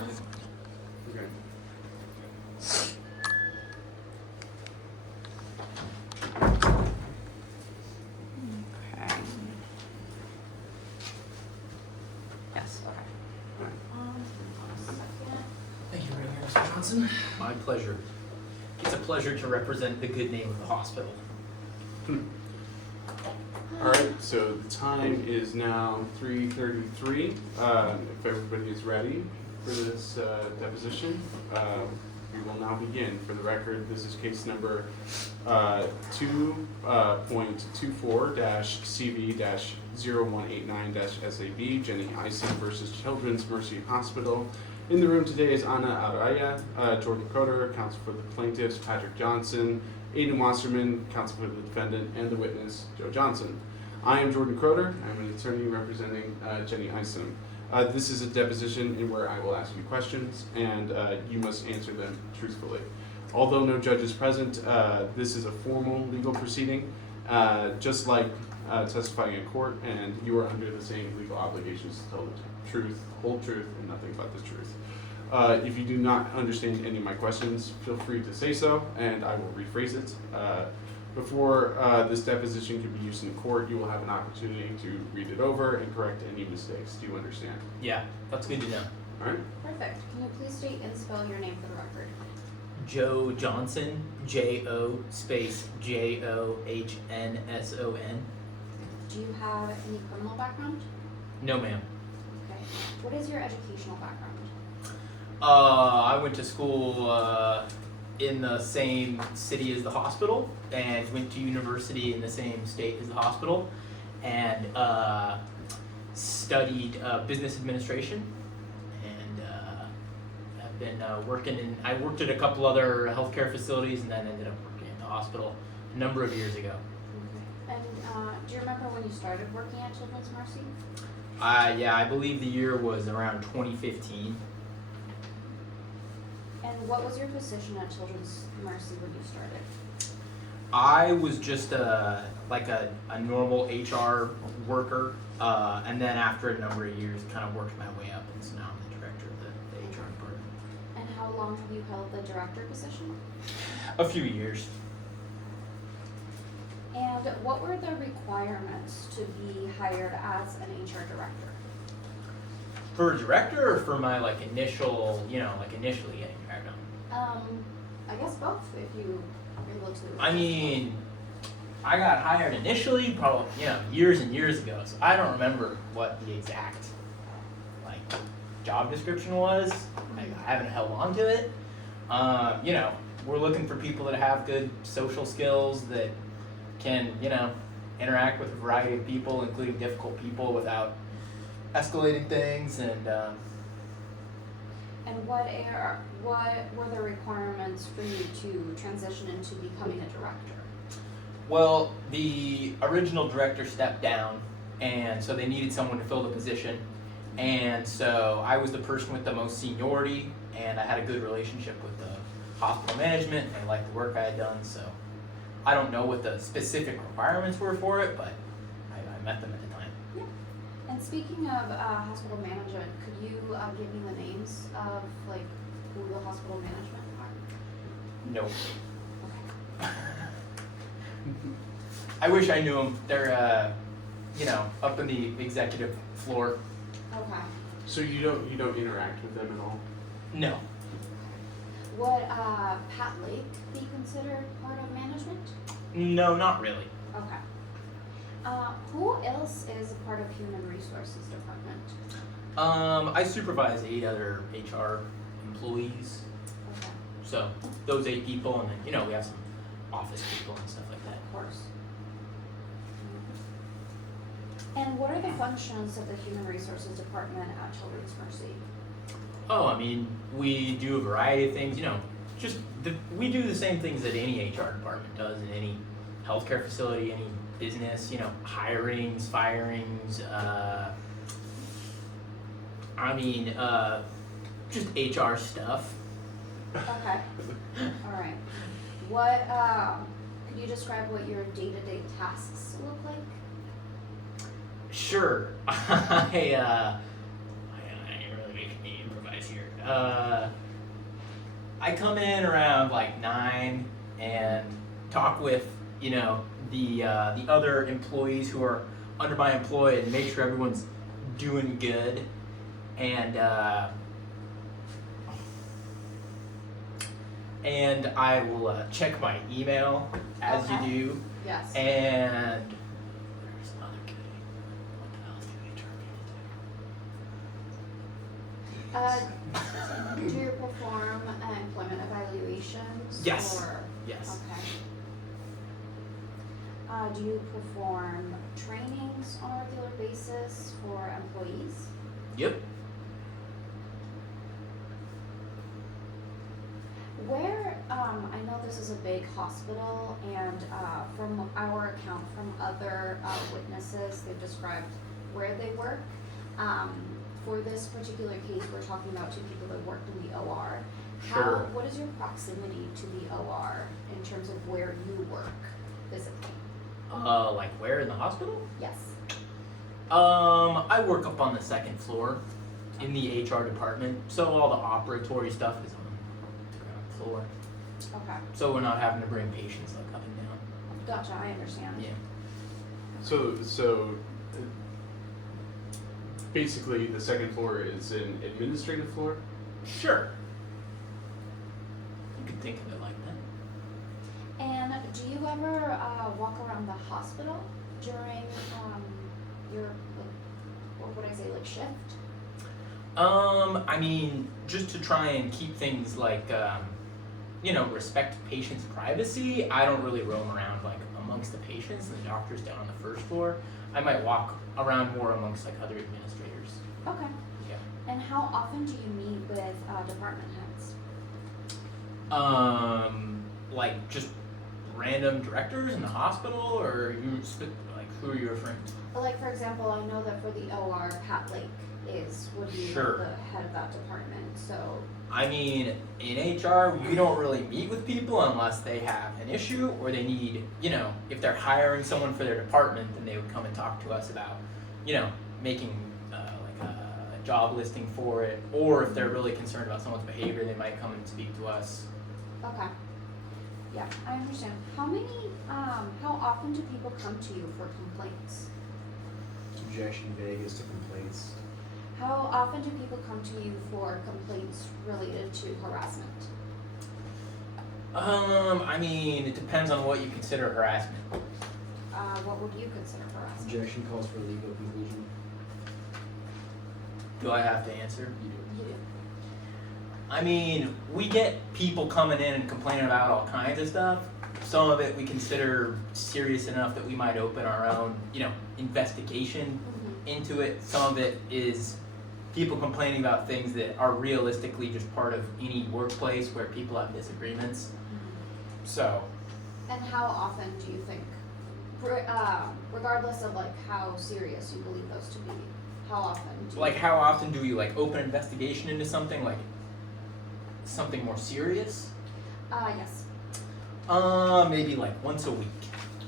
Okay. Okay. Yes, okay. All right. Thank you very much, Mr. Johnson. My pleasure. It's a pleasure to represent the good name of the hospital. All right, so the time is now 3:33. If everybody is ready for this deposition, we will now begin. For the record, this is case number 2.24-CV-0189-SAB, Jenny Ison versus Children's Mercy Hospital. In the room today is Anna Araya, Jordan Croter, counsel for the plaintiffs, Patrick Johnson, Aiden Wasserman, counsel for the defendant, and the witness, Joe Johnson. I am Jordan Croter. I'm an attorney representing Jenny Ison. This is a deposition in where I will ask you questions, and you must answer them truthfully. Although no judge is present, this is a formal legal proceeding, just like testifying in court, and you are under the same legal obligations to tell the truth, whole truth, and nothing but the truth. If you do not understand any of my questions, feel free to say so, and I will rephrase it. Before this deposition can be used in court, you will have an opportunity to read it over and correct any mistakes. Do you understand? Yeah, that's good to know. All right? Perfect. Can you please state and spell your name for the record? Joe Johnson, J-O space J-O-H-N-S-O-N. Do you have any criminal background? No, ma'am. Okay. What is your educational background? I went to school in the same city as the hospital and went to university in the same state as the hospital and studied business administration and I've been I worked at a couple other healthcare facilities and then ended up working at the hospital a number of years ago. Okay. And do you remember when you started working at Children's Mercy? Yeah, I believe the year was around 2015. And what was your position at Children's Mercy when you started? I was just like a normal HR worker, and then after a number of years, kind of worked my way up, and so now I'm the director of the HR department. And how long have you held the director position? A few years. And what were the requirements to be hired as an HR director? For a director, or for my initial, initially getting hired on? I guess both, if you are able to. I mean, I got hired initially, probably, years and years ago, so I don't remember what the exact, job description was. I haven't held on to it. We're looking for people that have good social skills, that can, interact with a variety of people, including difficult people, without escalating things, and what were the requirements for you to transition into becoming a director? well, the original director stepped down, and so they needed someone to fill the position, and so I was the person with the most seniority, and I had a good relationship with the hospital management, and they liked the work I had done, so I don't know what the specific requirements were for it, but I met them at the time. Yeah. And speaking of hospital management, could you give me the names of who the hospital management are? No. Okay. I wish I knew them. They're, up in the executive floor. Okay. So you don't interact with them at all? No. Would Pat Lake be considered part of management? No, not really. Okay. Who else is a part of Human Resources Department? I supervise 8 other HR employees. Okay, So those 8 people, and then, we have some office people and stuff like that. of course. And what are the functions of the Human Resources Department at Children's Mercy? Oh, I mean, we do a variety of things, we do the same things that any HR department does in any healthcare facility, any business, hirings, firings, just HR stuff. Okay, all right. What, could you describe what your day-to-day tasks look like? Sure. I ain't really making me improvise here. I come in around like 9 and talk with, you know, the other employees who are under my employ and make sure everyone's doing good. And I will check my email as Okay. you do. Yes. And there's another kitty. What the hell do HR people do? Do you perform employment evaluations? Yes. Or, Yes. okay. Do you perform trainings on a regular basis for employees? Yep. Where, I know this is a big hospital, and from our account from other witnesses, they've described where they work. For this particular case, we're talking about 2 people that worked in the OR. Sure. What is your proximity to the OR in terms of where you work physically? Like where in the hospital? Yes. I work up on the 2nd floor in the HR department, so all the operatory stuff is on the ground floor. Okay. So we're not having to bring patients like up and down. Gotcha, I understand. Yeah. So basically, the 2nd floor is an administrative floor. Sure. You could think of it like that. And do you ever walk around the hospital during your, what would I say, like shift? I mean, just to try and keep things like, you know, respect patients' privacy, I don't really roam around like amongst the patients and the doctors down on the 1st floor. I might walk around more amongst like other administrators. Okay. Yeah. And how often do you meet with department heads? Like just random directors in the hospital, or like who are you referring to? Like, for example, I know that for the OR, Pat Lake would be Sure. the head of that department, so. I mean, in HR, we don't really meet with people unless they have an issue or they need, you know, if they're hiring someone for their department, then they would come and talk to us about, you know, making like a job listing for it. Or if they're really concerned about someone's behavior, they might come and speak to us. Okay. Yeah, I understand. How often do people come to you for complaints? Objection vague as to complaints. How often do people come to you for complaints related to harassment? I mean, it depends on what you consider harassment. What would you consider harassment? Objection calls for a legal conclusion. Do I have to answer? You do. You do. I mean, we get people coming in and complaining about all kinds of stuff. Some of it we consider serious enough that we might open our own, you know, investigation into it. Some of it is people complaining about things that are realistically just part of any workplace where people have disagreements. So, And how often do you think, regardless of like how serious you believe those to be, how often do you like, how often do we like open investigation into something like something more serious? Yes, Maybe like once a week.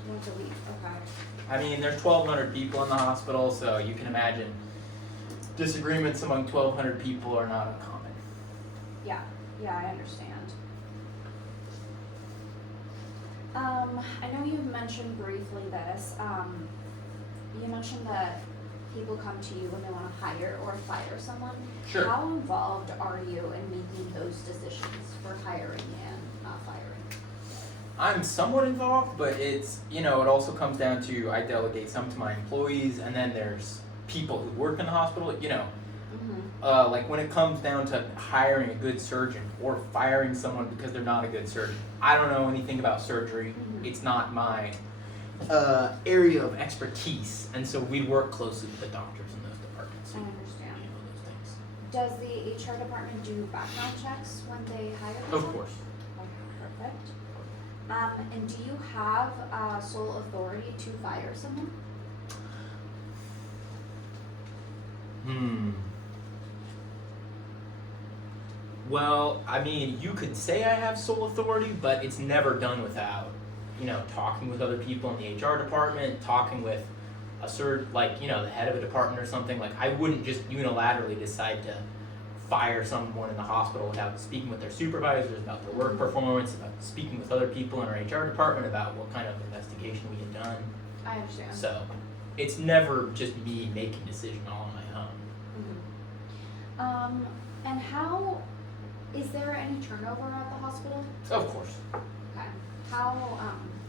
once a week, okay. I mean, there's 1,200 people in the hospital, so you can imagine disagreements among 1,200 people are not uncommon. Yeah, I understand. I know you mentioned briefly this, you mentioned that people come to you when they want to hire or fire someone. Sure. How involved are you in making those decisions for hiring and firing? I'm somewhat involved, but it's, you know, it also comes down to I delegate some to my employees, and then there's people who work in the hospital, you know. Like when it comes down to hiring a good surgeon or firing someone because they're not a good surgeon, I don't know anything about surgery. It's not my area of expertise, and so we work closely with the doctors in those departments. I who understand. handle those things. Does the HR department do background checks when they hire people? Of course. Okay, perfect. And do you have sole authority to fire someone? Well, I mean, you could say I have sole authority, but it's never done without, you know, talking with other people in the HR department, talking with like, you know, the head of a department or something. Like, I wouldn't just unilaterally decide to fire someone in the hospital without speaking with their supervisors about their work performance, about speaking with other people in our HR department about what kind of investigation we had done. I understand. So it's never just me making a decision all on my own. And how, is there any turnover at the hospital? Of course. Okay. How,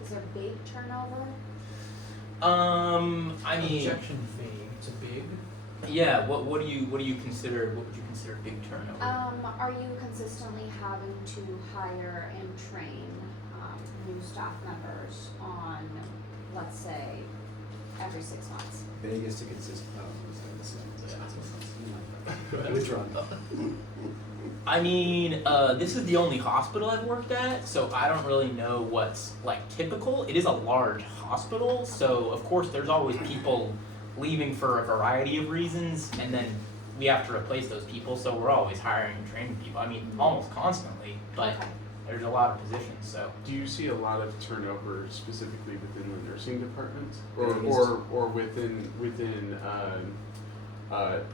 is there big turnover? I mean, Objection vague, it's a big. yeah. What do you consider? What would you consider big turnover? Are you consistently having to hire and train, new staff members on, let's say, every 6 months? Vague is to consist, Go ahead. Withdrawn. I mean, this is the only hospital I've worked at, so I don't really know what's like typical. It is a large hospital, so of course there's always people leaving for a variety of reasons, and then we have to replace those people, so we're always hiring and training people. I mean, almost constantly, but Okay. there's a lot of positions, so. Do you see a lot of turnover specifically within the nursing department, Biggest. or within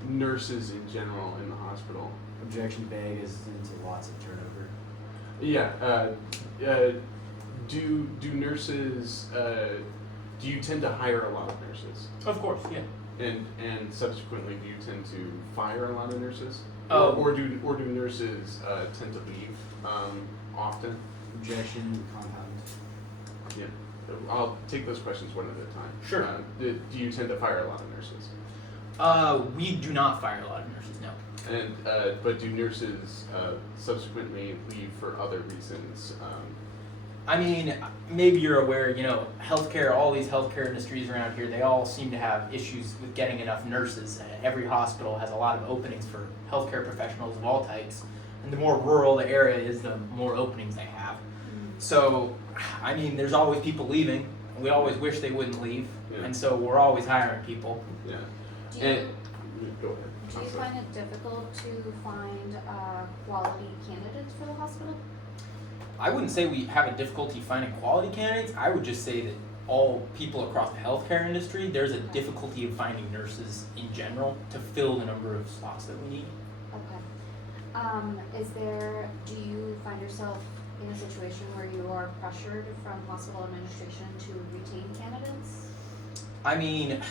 nurses in general in the hospital? Objection vague is into lots of turnover. Yeah. Do nurses? Do you tend to hire a lot of nurses, Of course, yeah. and subsequently do you tend to fire a lot of nurses? Oh. Or do nurses tend to leave often? Objection compound. Yeah. I'll take those questions one at a time. Sure. Do you tend to fire a lot of nurses? We do not fire a lot of nurses, no. And but do nurses subsequently leave for other reasons? I mean, maybe you're aware, healthcare, all these healthcare industries around here, they all seem to have issues with getting enough nurses. Every hospital has a lot of openings for healthcare professionals of all types. And the more rural the area is, the more openings they have. So, I mean, there's always people leaving. We always wish they wouldn't leave. Yeah. And so we're always hiring people. Yeah. Do you, And go ahead. do I'm you sorry. find it difficult to find, quality candidates for the hospital? I wouldn't say we have a difficulty finding quality candidates. I would just say that all people across the healthcare industry, there's a difficulty of finding nurses in general to fill the number of spots that we need. Okay. Do you find yourself in a situation where you are pressured from hospital administration to retain candidates? I mean,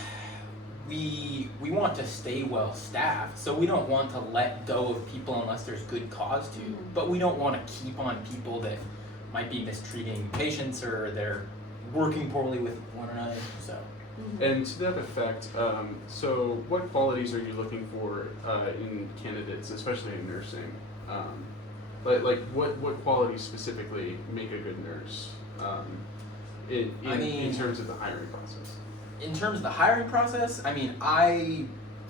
we want to stay well staffed, so we don't want to let go of people unless there's good cause to. Mhm. But we don't want to keep on people that might be mistreating patients or they're working poorly with one another. So And to that effect, so what qualities are you looking for in candidates, especially in nursing? Like what qualities specifically make a good nurse? In terms of the hiring process. in terms of the hiring process, I mean,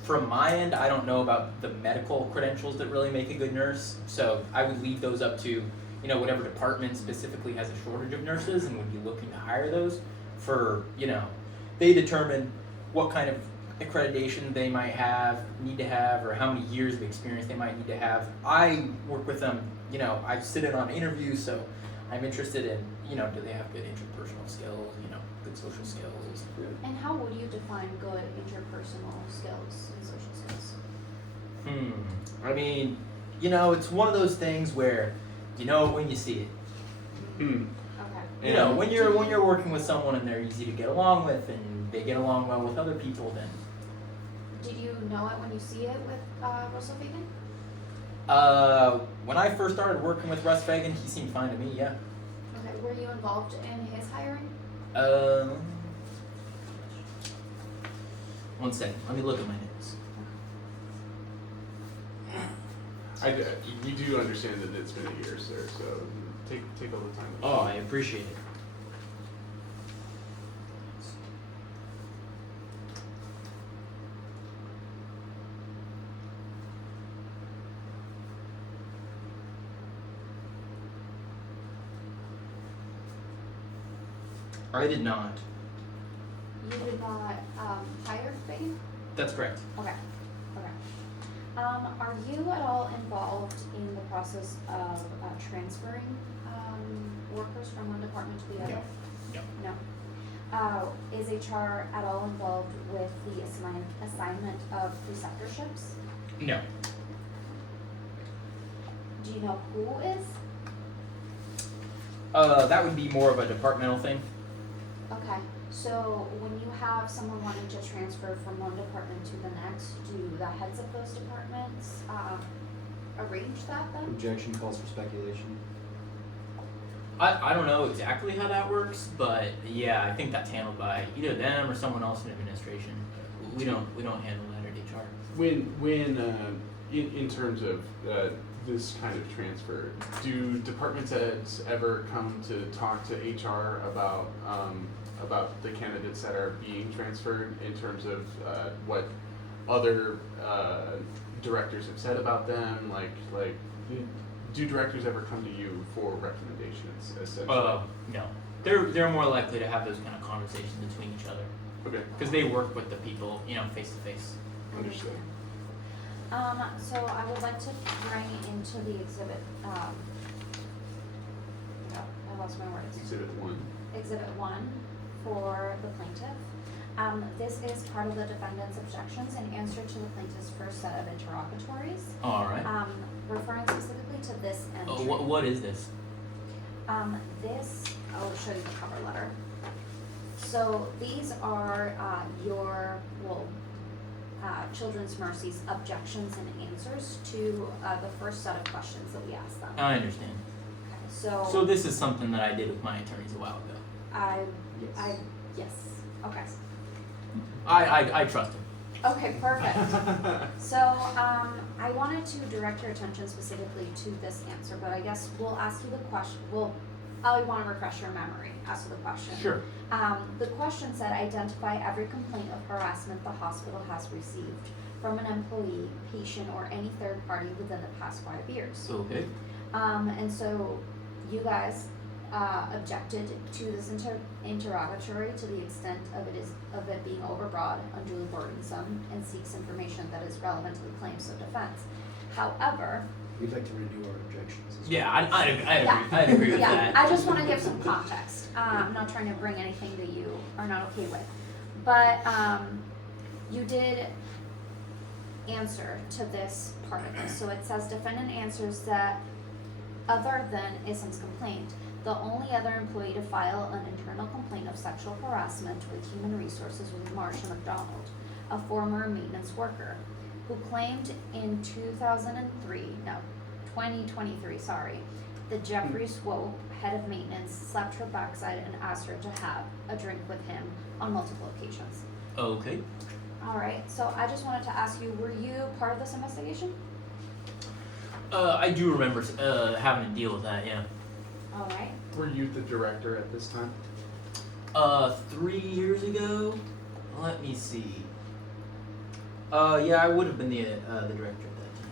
from my end, I don't know about the medical credentials that really make a good nurse. So I would leave those up to, whatever department specifically has a shortage of nurses and would be looking to hire those for, they determine what kind of accreditation they might need to have, or how many years of experience they might need to have. I work with them, I sit in on interviews, so I'm interested in, do they have good interpersonal skills, good social skills. And how would you define good interpersonal skills and social skills? I mean, it's one of those things where you know it when you see it. Okay. And- When you're working with someone and they're easy to get along with and they get along well with other people, then Did you know it when you see it with Russell Fagan? when I first started working with Russ Fagan, he seemed fine to me, yeah. Okay. Were you involved in his hiring? One second, let me look at my notes. We do understand that it's been a year, sir. So take all the time. Oh, I appreciate it. I did not. You did not hire Fagan? That's correct. Okay. Okay. Are you at all involved in the process of transferring workers from one department to the other? No. No. Is HR at all involved with the assignment of preceptorships? No. Do you know who is? That would be more of a departmental thing. Okay, so when you have someone wanting to transfer from one department to the next, do the heads of those departments arrange that then? Objection calls for speculation. I don't know exactly how that works, but yeah, I think that's handled by either them or someone else in administration. We don't handle that at HR. When in terms of this kind of transfer, do department heads ever come to talk to HR about the candidates that are being transferred in terms of what other directors have said about them? Like, do directors ever come to you for recommendations, essentially? No. They're more likely to have those kind of conversations between each other Okay, because they work with the people, face to face. understood. So I would like to bring into the exhibit, I lost my words. Exhibit 1. Exhibit 1 for the plaintiff. This is part of the defendant's objections in answer to the plaintiff's first set of interrogatories, All right. referring specifically to this entry. What is this? This, I'll show you the cover letter. So these are Children's Mercy's objections and answers to the first set of questions that we asked them. I understand. Okay, So this is something that I did with my attorneys a while ago. Yes, okay. I trust him. Okay, perfect. So, I wanted to direct your attention specifically to this answer, but I guess we'll ask you the question, I want to refresh your memory as to the question. Sure. The question said, identify every complaint of harassment the hospital has received from an employee, patient, or any third party within the past 5 years. Okay. And so you guys objected to this interrogatory to the extent of it being overbroad, unduly burdensome, and seeks information that is relevant to the claims of defense. However, We'd like to renew our objections as well. Yeah, I'd agree with yeah, that. I just want to give some context. I'm not trying to bring anything that you are not okay with, but you did answer to this part of this. So it says defendant answers that other than Issam's complaint, the only other employee to file an internal complaint of sexual harassment with Human Resources was Marsha McDonald, a former maintenance worker, who claimed in 2023, that Jeffrey Swope, head of maintenance, slapped her backside and asked her to have a drink with him on multiple occasions. Okay. Alright, so I just wanted to ask you, were you part of this investigation? I do remember having to deal with that. Yeah. Alright. Were you the director at this time? 3 years ago. Let me see. Yeah, I would have been the director at that time.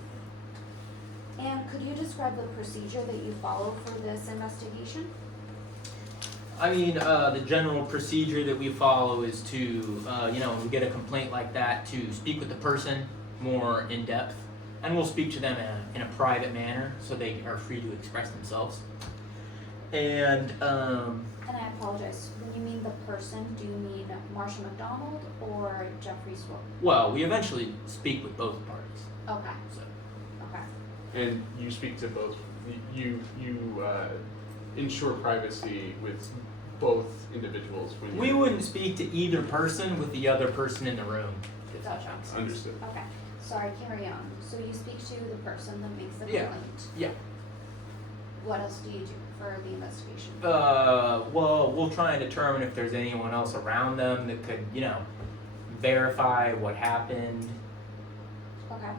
And could you describe the procedure that you follow for this investigation? I mean, the general procedure that we follow is to, when we get a complaint like that, to speak with the person more in depth, and we'll speak to them in a private manner so they are free to express themselves. And And I apologize, when you mean the person, do you mean Marsha McDonald or Jeffrey Swope? well, we eventually speak with both parties. Okay, So okay. And you speak to both, you ensure privacy with both individuals when we you're- wouldn't speak to either person with the other person in the room. if that Gotcha. makes sense. Understood. Okay, sorry, carry on. So you speak to the person that makes the Yeah. complaint. Yeah. What else do you do for the investigation? Well, we'll try and determine if there's anyone else around them that could, verify what happened. Okay.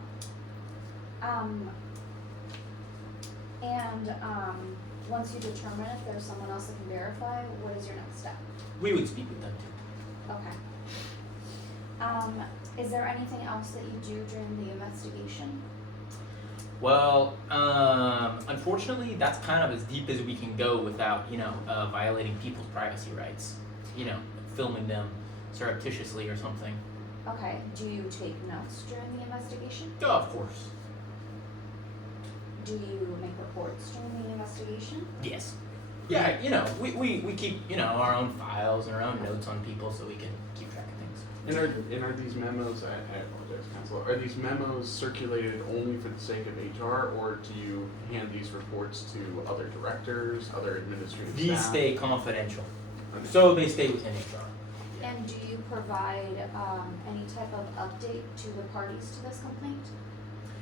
Once you determine if there's someone else that can verify, what is your next step? We would speak with them too. Okay. Is there anything else that you do during the investigation? Well, unfortunately, that's kind of as deep as we can go without, violating people's privacy rights. Filming them surreptitiously or something. Okay, do you take notes during the investigation? Oh, of course. Do you make reports during the investigation? Yes. Yeah, we keep, our own files and our own notes on people so we can keep track of things. And are these memos, I apologize, counsel, are these memos circulated only for the sake of HR, or do you hand these reports to other directors, other administrative staff? These stay confidential, Okay. so they stay within HR. And do you provide any type of update to the parties to this complaint?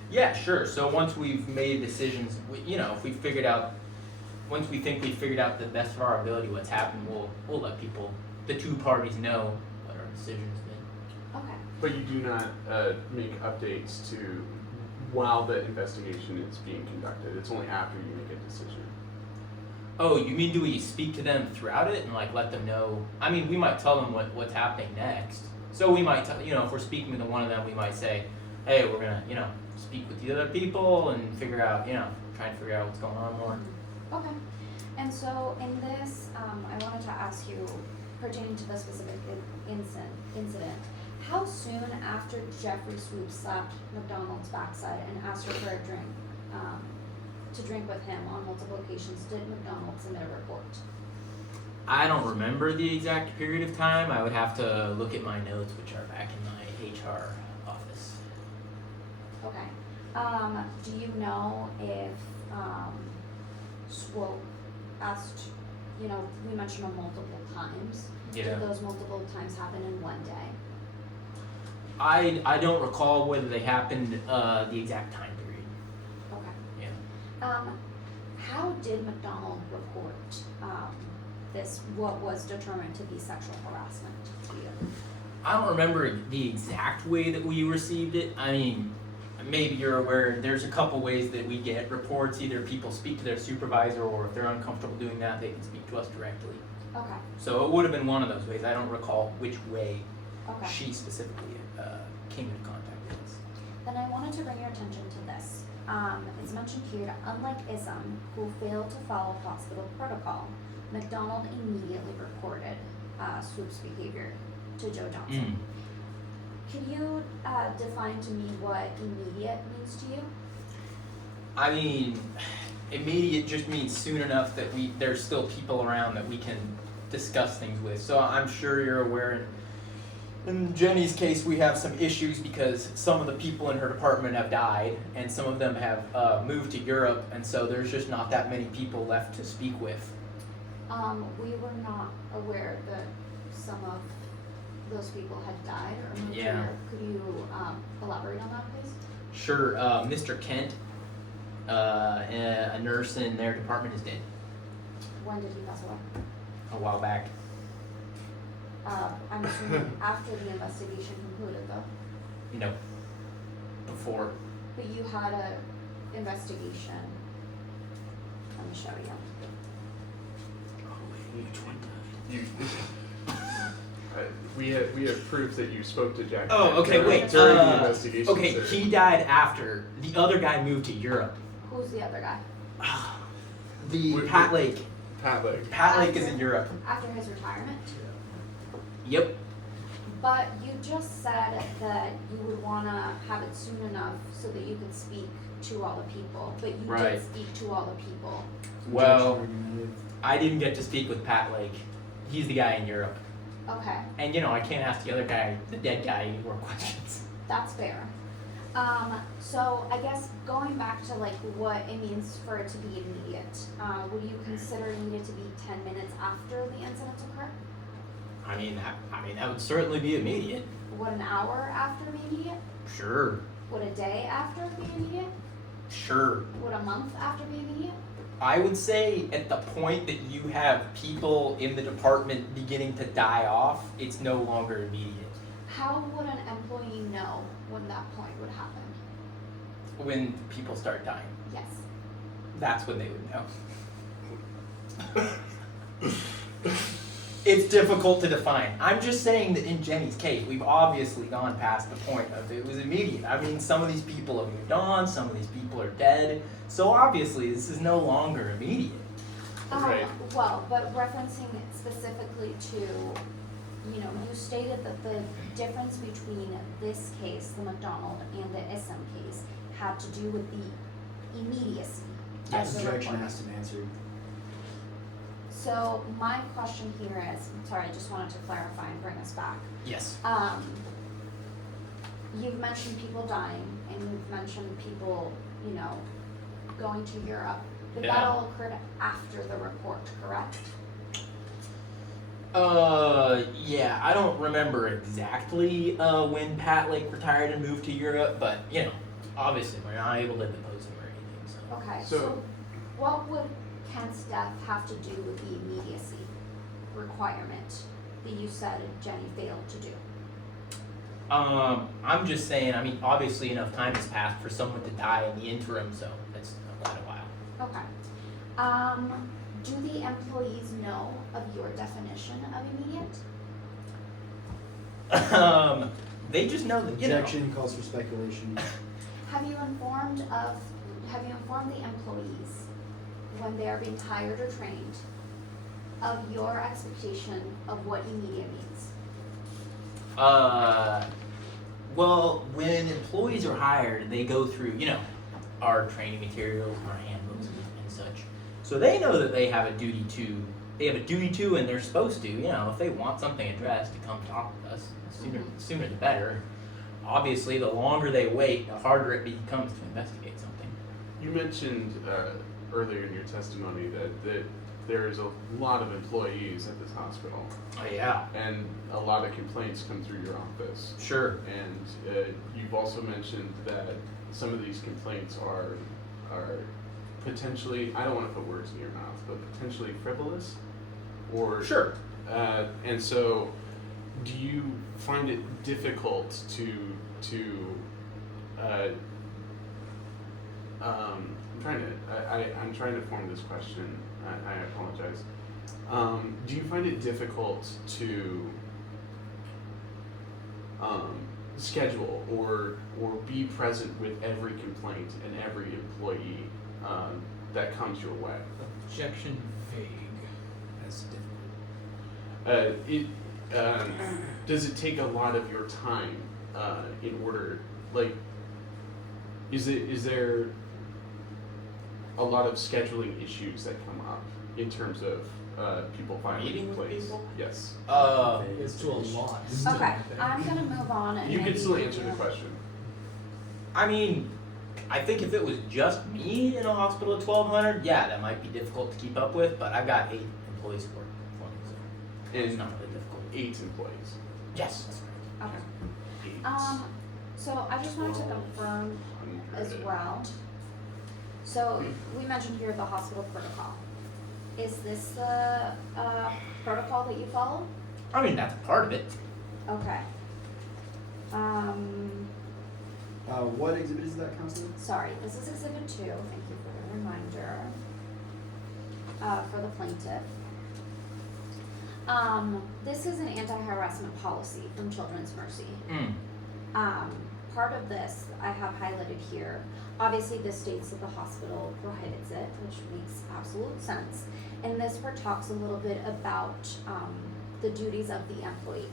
Yeah, sure. So once we've made decisions, if we figured out, once we think we've figured out the best of our ability what's happened, we'll let people, the two parties, know what our decision's been. Okay. But you do not make updates to while the investigation is being conducted. It's only after you make a decision. Oh, you mean do we speak to them throughout it and like let them know? I mean, we might tell them what's happening next. So we might tell, if we're speaking to one of them, we might say, hey, we're gonna, speak with the other people and figure out, try and figure out what's going on more. Okay. And so in this, I wanted to ask you, pertaining to the specific incident, how soon after Jeffrey Swoop slapped McDonald's backside and asked her for a drink, to drink with him on multiple occasions, did McDonald submit a report? I don't remember the exact period of time. I would have to look at my notes, which are back in my HR office. Okay. Do you know if Swoop asked, we mentioned him multiple times. Yeah. Did those multiple times happen in one day? I don't recall whether they happened the exact time period. Okay. Yeah. How did McDonald report this, what was determined to be sexual harassment to you? I don't remember the exact way that we received it. I mean, maybe you're aware, there's a couple ways that we get reports. Either people speak to their supervisor, or if they're uncomfortable doing that, they can speak to us directly. Okay. So it would have been one of those ways. I don't recall which way Okay. she specifically came into contact with us. Then I wanted to bring your attention to this. It's mentioned here, unlike Ism, who failed to follow hospital protocol, McDonald immediately reported Swoop's behavior to Joe Johnson. Can you define to me what immediate means to you? I mean, immediate just means soon enough that there's still people around that we can discuss things with. So I'm sure you're aware in Jenny's case we have some issues because some of the people in her department have died and some of them have moved to Europe, and so there's just not that many people left to speak with. We were not aware that some of those people had died or moved to Yeah. Europe. Could you elaborate on that, please? Sure, Mr. Kent, a nurse in their department, is dead When did he pass away? a while back. I'm assuming after the investigation concluded, though. No, before. But you had a investigation. Let me show you. We have proof that you spoke to Jack. Oh, okay, wait. During the investigation. Okay, sir. he died after. The other guy moved to Europe. Who's the other guy? Pat Lake. Pat Lake. Pat Lake is in Europe. After his retirement? Yep. But you just said that you would want to have it soon enough so that you could speak to all the people. But you Right. did speak to all the people. Well, I didn't get to speak with Pat Lake. He's the guy in Europe. Okay, And I can't ask the other guy, the dead guy, any more questions. that's fair. So I guess going back to like what it means for it to be immediate, would you consider it needed to be 10 minutes after the incident occurred? I mean, that would certainly be immediate. Would an hour after be immediate? Sure. Would a day after be immediate? Sure. Would a month after be immediate? I would say at the point that you have people in the department beginning to die off, it's no longer immediate. How would an employee know when that point would happen? When people start dying, Yes. that's when they would know. It's difficult to define. I'm just saying that in Jenny's case, we've obviously gone past the point of it was immediate. I mean, some of these people have moved on, some of these people are dead, so obviously this is no longer immediate. Right. Well, but referencing it specifically to, you stated that the difference between this case, the McDonald, and the Issam case had to do with the immediacy of Yes, the objection report. asked and answered. So my question here is, sorry, I just wanted to clarify and bring us back. Yes. You've mentioned people dying, and you've mentioned people, going to Europe. But that Yeah. all occurred after the report, correct? Yeah, I don't remember exactly when Pat Lake retired and moved to Europe, but obviously we're not able to depose him or anything. So. Okay, So- so what would Kent's death have to do with the immediacy requirement that you said Jenny failed to do? I'm just saying. I mean, obviously enough time has passed for someone to die in the interim, so that's quite a while. Okay. Do the employees know of your definition of immediate? They just know that Objection calls for speculation. Have you informed the employees when they are being hired or trained of your expectation of what immediate means? Well, when employees are hired, they go through, our training materials and our handbooks and such. So they know that they have a duty to, and they're supposed to, if they want something addressed, to come talk with us. The sooner the better. Obviously, the longer they wait, the harder it becomes to investigate something. You mentioned earlier in your testimony that there is a lot of employees at this hospital, Oh, yeah. and a lot of complaints come through your office. Sure. And you've also mentioned that some of these complaints are potentially, I don't want to put words in your mouth, but potentially frivolous, or Sure. and so, do you find it difficult to I'm trying to form this question. I apologize. Do you find it difficult to schedule or be present with every complaint and every employee that comes your way? Objection vague. That's difficult. Does it take a lot of your time in order, is there a lot of scheduling issues that come up in terms of people filing Meeting with complaints? people? Yes. It's to a lot. Okay, I'm gonna move on and You can maybe still we answer the can- question. I mean, I think if it was just me in a hospital at 1,200, yeah, that might be difficult to keep up with, but I've got 8 employees who work for me, so it's And not really difficult. 8 employees. Yes, that's right. Okay. 8. So I just wanted to confirm as well. So we mentioned here the hospital protocol. Is this the protocol that you follow? I mean, that's a part of it. Okay. What exhibit is that, Counselor? Sorry, this is exhibit 2. Thank you for the reminder. For the plaintiff. This is an anti-harassment policy from Children's Mercy. Part of this I have highlighted here. Obviously, this states that the hospital prohibits it, which makes absolute sense. And this part talks a little bit about the duties of the employee.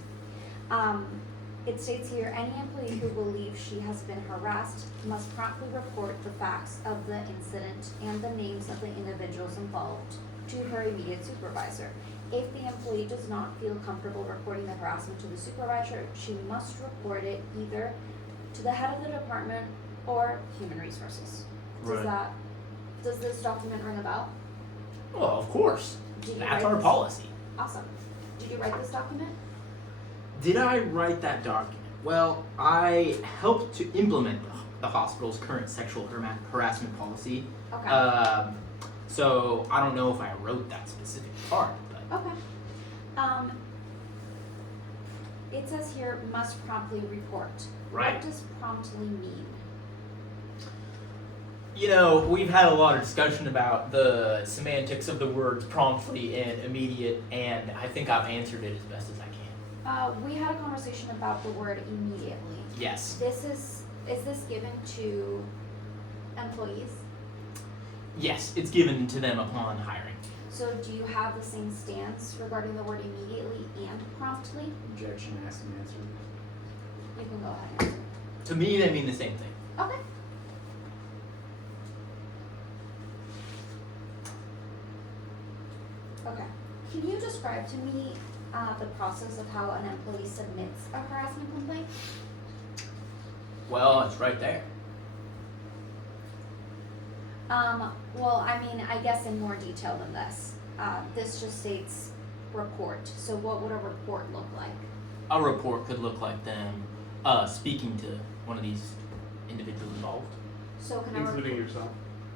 It states here, any employee who believes she has been harassed must promptly report the facts of the incident and the names of the individuals involved to her immediate supervisor. If the employee does not feel comfortable reporting the harassment to the supervisor, she must report it either to the head of the department or human resources. Right. Does this document ring a bell? Well, of course. Did you That's write our this? policy. Awesome. Did you write this document? Did I write that document? Well, I helped to implement the hospital's current sexual harassment policy. Okay. So I don't know if I wrote that specific part, but Okay. It says here, must promptly report. Right. What does promptly mean? we've had a lot of discussion about the semantics of the words promptly and immediate, and I think I've answered it as best as I can. We had a conversation about the word immediately. Yes. Is this given to employees? Yes, it's given to them upon hiring. So do you have the same stance regarding the word immediately and promptly? Objection, asked and answered. You can go ahead and answer. To me, they mean the same thing. Okay. Okay. Can you describe to me the process of how an employee submits a harassment complaint? Well, it's right there. Well, I mean, I guess in more detail than this. This just states report. So what would a report look like? A report could look like them speaking to one of these individuals involved. So can Including yourself?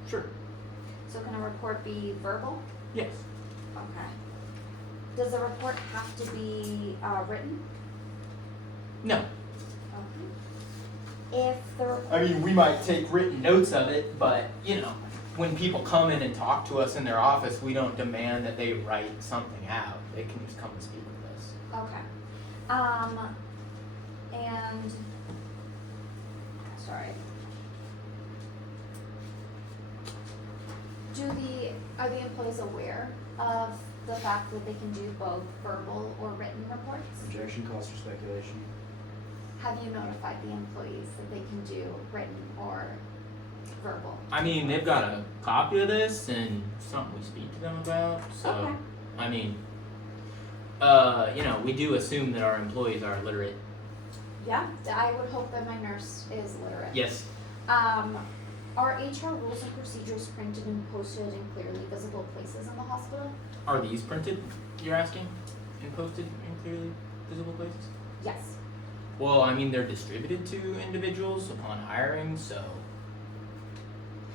Sure. So can a report be verbal? Yes. Okay. Does the report have to be written? No. Okay. If the report I mean, we might take written notes of it, but, you know, when people come in and talk to us in their office, we don't demand that they write something out. They can just come and speak with us. Okay. And sorry. Are the employees aware of the fact that they can do both verbal or written reports? Objection calls for speculation. Have you notified the employees that they can do written or verbal? I mean, they've got a copy of this and something we speak to them about, so, Okay. I mean, you know, we do assume that our employees are literate. Yeah, I would hope that my nurse is literate. Yes. Are HR rules and procedures printed and posted in clearly visible places in the hospital? Are these printed, you're asking, and posted in clearly visible places? Yes. Well, I mean, they're distributed to individuals upon hiring, so,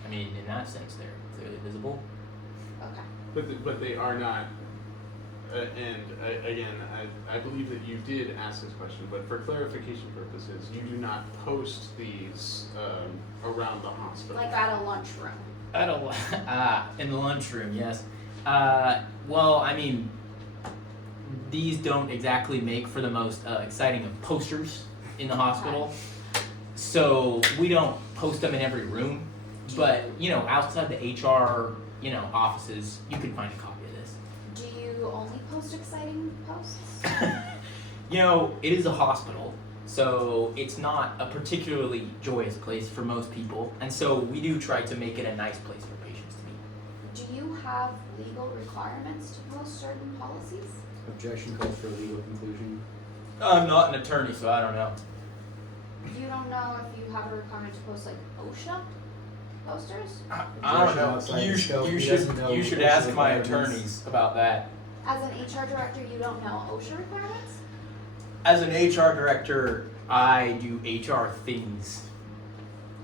I mean, in that sense, they're clearly visible. Okay. But they are not, again, I believe that you did ask this question, but for clarification purposes, you do not post these around the hospital. Like at a lunchroom. In the lunchroom, yes. Well, I mean, these don't exactly make for the most exciting of posters in the hospital. So we don't post them in every room, but, you know, outside the HR, you know, offices, you can find a copy of this. Do you only post exciting posts? You know, it is a hospital, so it's not a particularly joyous place for most people, and so we do try to make it a nice place for patients to be. Do you have legal requirements to post certain policies? Objection calls for a legal conclusion. I'm not an attorney, so I don't know. You don't know if you have a requirement to post like OSHA posters? I don't know. Outside You the scope, he should doesn't know you should OSHA ask my requirements. attorneys about that. As an HR director, you don't know OSHA requirements? As an HR director, I do HR things.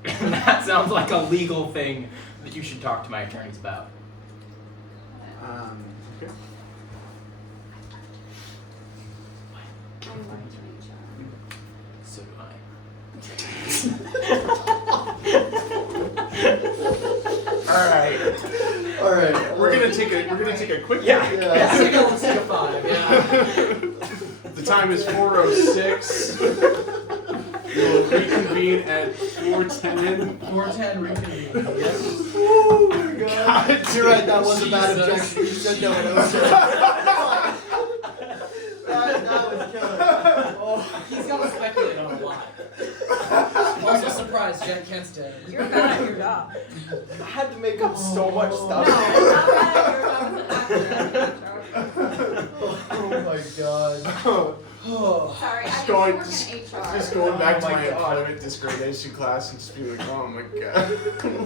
And that sounds like a legal thing that you should talk to my attorneys about. Okay. I worked in HR. So do I. All right. We're gonna take a quick Yeah. break. Let's take a 5, yeah. The time is 4:06. We'll reconvene at 4:10. 410 reconvene. Yes. Oh my god. You're right, that was a bad Jesus. objection. You said no one else said. That was killer. Oh. He's got to speculate on a lot. Also surprised, Jen Kent's dead. You're bad at your job. I had to make up so much No, stuff. you're not bad at your job as an actor. Oh my god. Oh. Sorry, I Just used to going- work just- in HR. Just going back Oh to my my God. employment discrimination class and just being like, oh my god.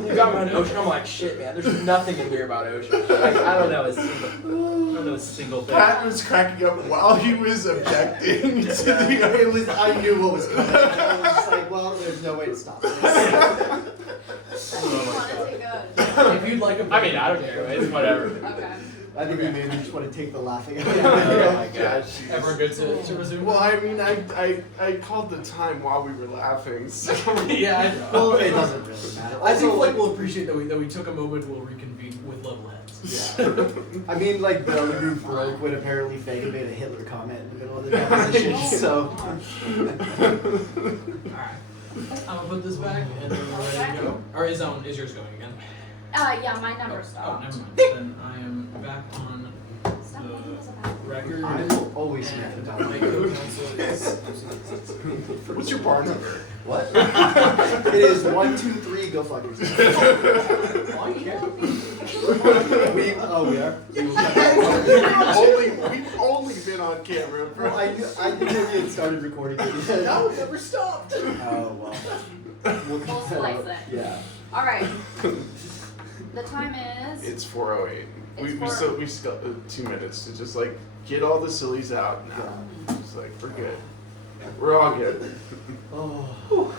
You got me on OSHA. I'm like, shit, man. There's nothing in here about OSHA. Like, I don't know a single thing. Pat was cracking up while he was objecting to the. It was, I knew what was coming. I was just like, well, there's no way to stop this. So you want to take a... If you'd like a I mean, I don't care. It's whatever. Okay. I think we maybe just want to take the laughing out. Oh my gosh. Ever good to resume? Well, I mean, I called the time while we were laughing. So. Yeah, I know. Well, it doesn't really matter. I think Also, like we'll appreciate that we took a moment and we'll reconvene with level heads. yeah. I mean, like, the other group broke when apparently Fagan made a Hitler comment in the middle of the deposition, so. Alright. I'm gonna put this back and then we're ready to go. Or is yours going again? Yeah, my number Oh, stopped. never mind. Then I am back on Stop thinking it was about... record. I will always make And the my topic. co-counsel is What's your bar number? What? It is 1, 2, 3, go fuck yourself. all you care. We are. We've only been on camera for. Well, I didn't know we had started recording it. No, it never stopped. Oh well. We'll splice it. Yeah. All right. The time is. It's 4:08. It's We still 2 minutes to just like get all the sillies out now. Yeah. Just like we're good. We're all good. Oh.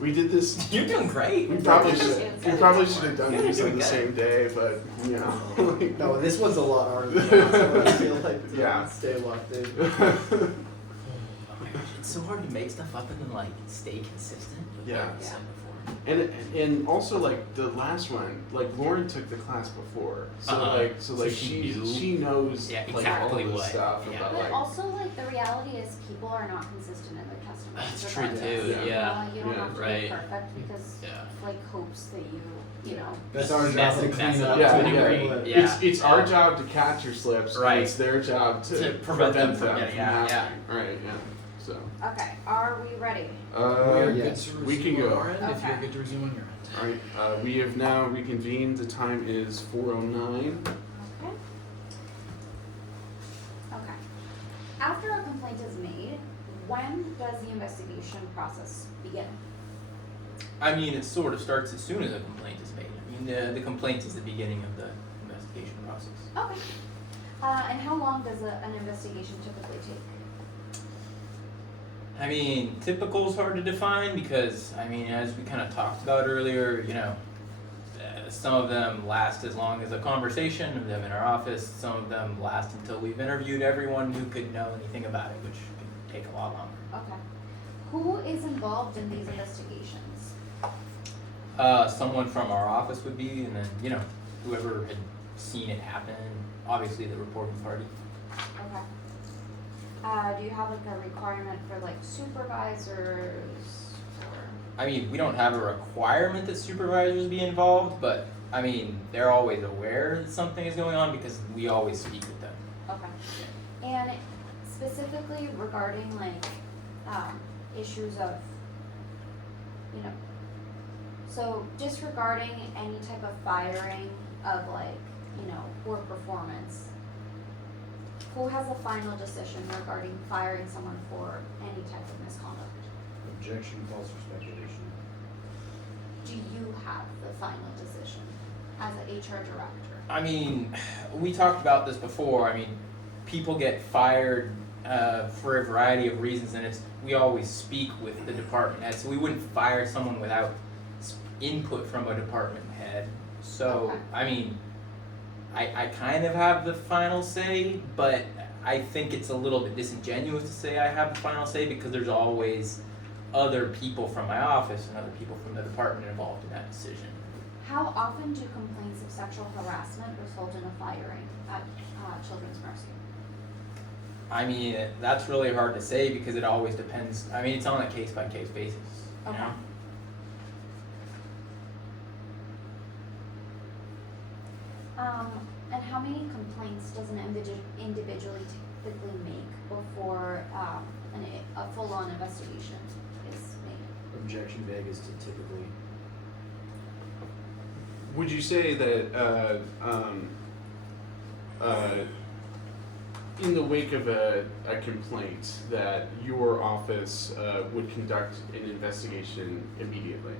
We did this. You're doing great. We probably It's should. We good. probably should have done You're these on doing the good. same day, but you know. like- No, this one's a lot harder than that, so I feel like Yeah. stay locked in. It's so hard to make stuff up and then like stay consistent. with Yeah. what you said before. And also like the last one, like Lauren took the class before, so So she knew? she knows Yeah, like exactly all of the what- stuff yeah. about But like also, like, the reality is people are not consistent in their testimony. That's true regardless. too, Yeah. yeah. You don't Yeah. have to Right. be perfect because, Yeah. like, hopes that you know. That's our job Mess to it- clean mess it up. up Yeah, to a yeah. degree. Yeah. It's our job to catch your slips, Right. and it's their job to prevent them from them getting out, happening. Right, yeah. So Okay, are we ready? We are yes. good to we can resume on go. our end if you're Okay. good to resume on your end. all right, we have now reconvened. The time is 4:09. Okay. Okay. After a complaint is made, when does the investigation process begin? I mean, it sort of starts as soon as a complaint is made. I mean, the complaint is the beginning of the investigation process. Okay. And how long does an investigation typically take? I mean, typical is hard to define because, I mean, as we kind of talked about earlier, you know, some of them last as long as a conversation of them in our office. Some of them last until we've interviewed everyone who could know anything about it, which could take a lot longer. Okay. Who is involved in these investigations? Someone from our office would be, and then, you know, whoever had seen it happen, obviously the reporting party. Okay. Do you have like a requirement for like supervisors or? I mean, we don't have a requirement that supervisors be involved, but I mean, they're always aware that something is going on because we always speak with them. Okay. And specifically regarding like issues of, you know, so disregarding any type of firing of like, you know, poor performance, who has the final decision regarding firing someone for any type of misconduct? Objection calls for speculation. Do you have the final decision as an HR director? I mean, we talked about this before. I mean, people get fired for a variety of reasons, and we always speak with the department head. So we wouldn't fire someone without input from a department head. So, Okay. I mean, I kind of have the final say, but I think it's a little bit disingenuous to say I have the final say because there's always other people from my office and other people from the department involved in that decision. How often do complaints of sexual harassment result in a firing at Children's Mercy? I mean, that's really hard to say because it always depends. I mean, it's on a case-by-case basis. You Okay. know? And how many complaints does an individually typically make before a full-on investigation is made? Objection vague is to typically. Would you say that in the wake of a complaint that your office would conduct an investigation immediately?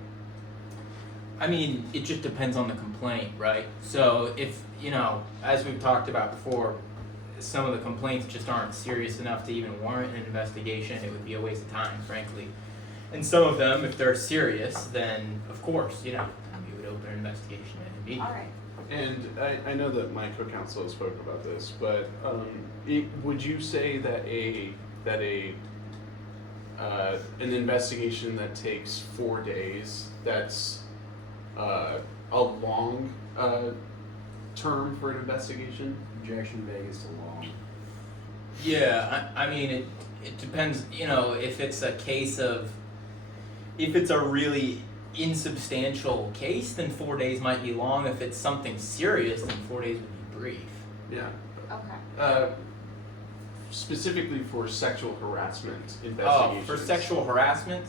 I mean, it just depends on the complaint, right? So if, you know, as we've talked about before, some of the complaints just aren't serious enough to even warrant an investigation, it would be a waste of time, frankly. And some of them, if they're serious, then of course, you know, we would open an investigation immediately. All right. And I know that my co-counsel spoke about this, but would you say that an investigation that takes 4 days, that's a long term for an investigation? Objection vague is to long. Yeah, I mean, it depends, you know, if it's a case of, if it's a really insubstantial case, then 4 days might be long. If it's something serious, then 4 days would be brief. Yeah. Okay. Specifically for sexual harassment Oh, investigations. for sexual harassment,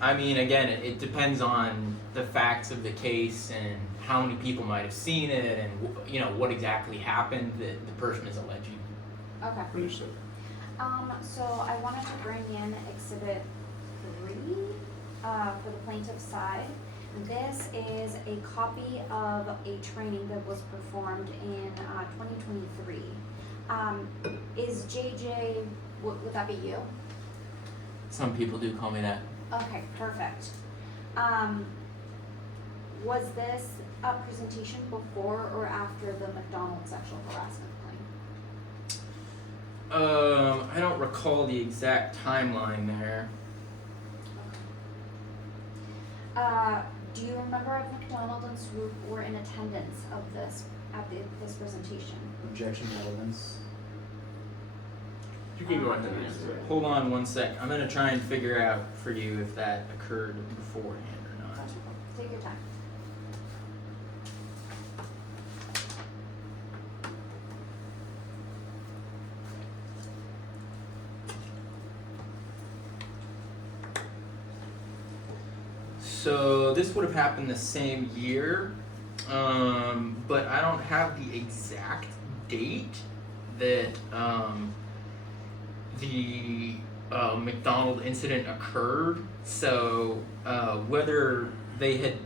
I mean, again, it depends on the facts of the case and how many people might have seen it and what exactly happened that the person is alleging. Okay. Understood. So I wanted to bring in Exhibit 3 for the plaintiff's side. This is a copy of a training that was performed in 2023. Is JJ, would that be you? Some people do call me that. Okay, perfect. Was this a presentation before or after the McDonald's sexual harassment claim? I don't recall the exact timeline there. Do you remember if McDonald and Swoop were in attendance of this at this presentation? Objection, relevance. You can go ahead and answer it. Hold on one sec. I'm gonna try and figure out for you if that occurred beforehand or not. Gotcha. Take your time. So this would have happened the same year, but I don't have the exact date that the McDonald incident occurred. So whether they had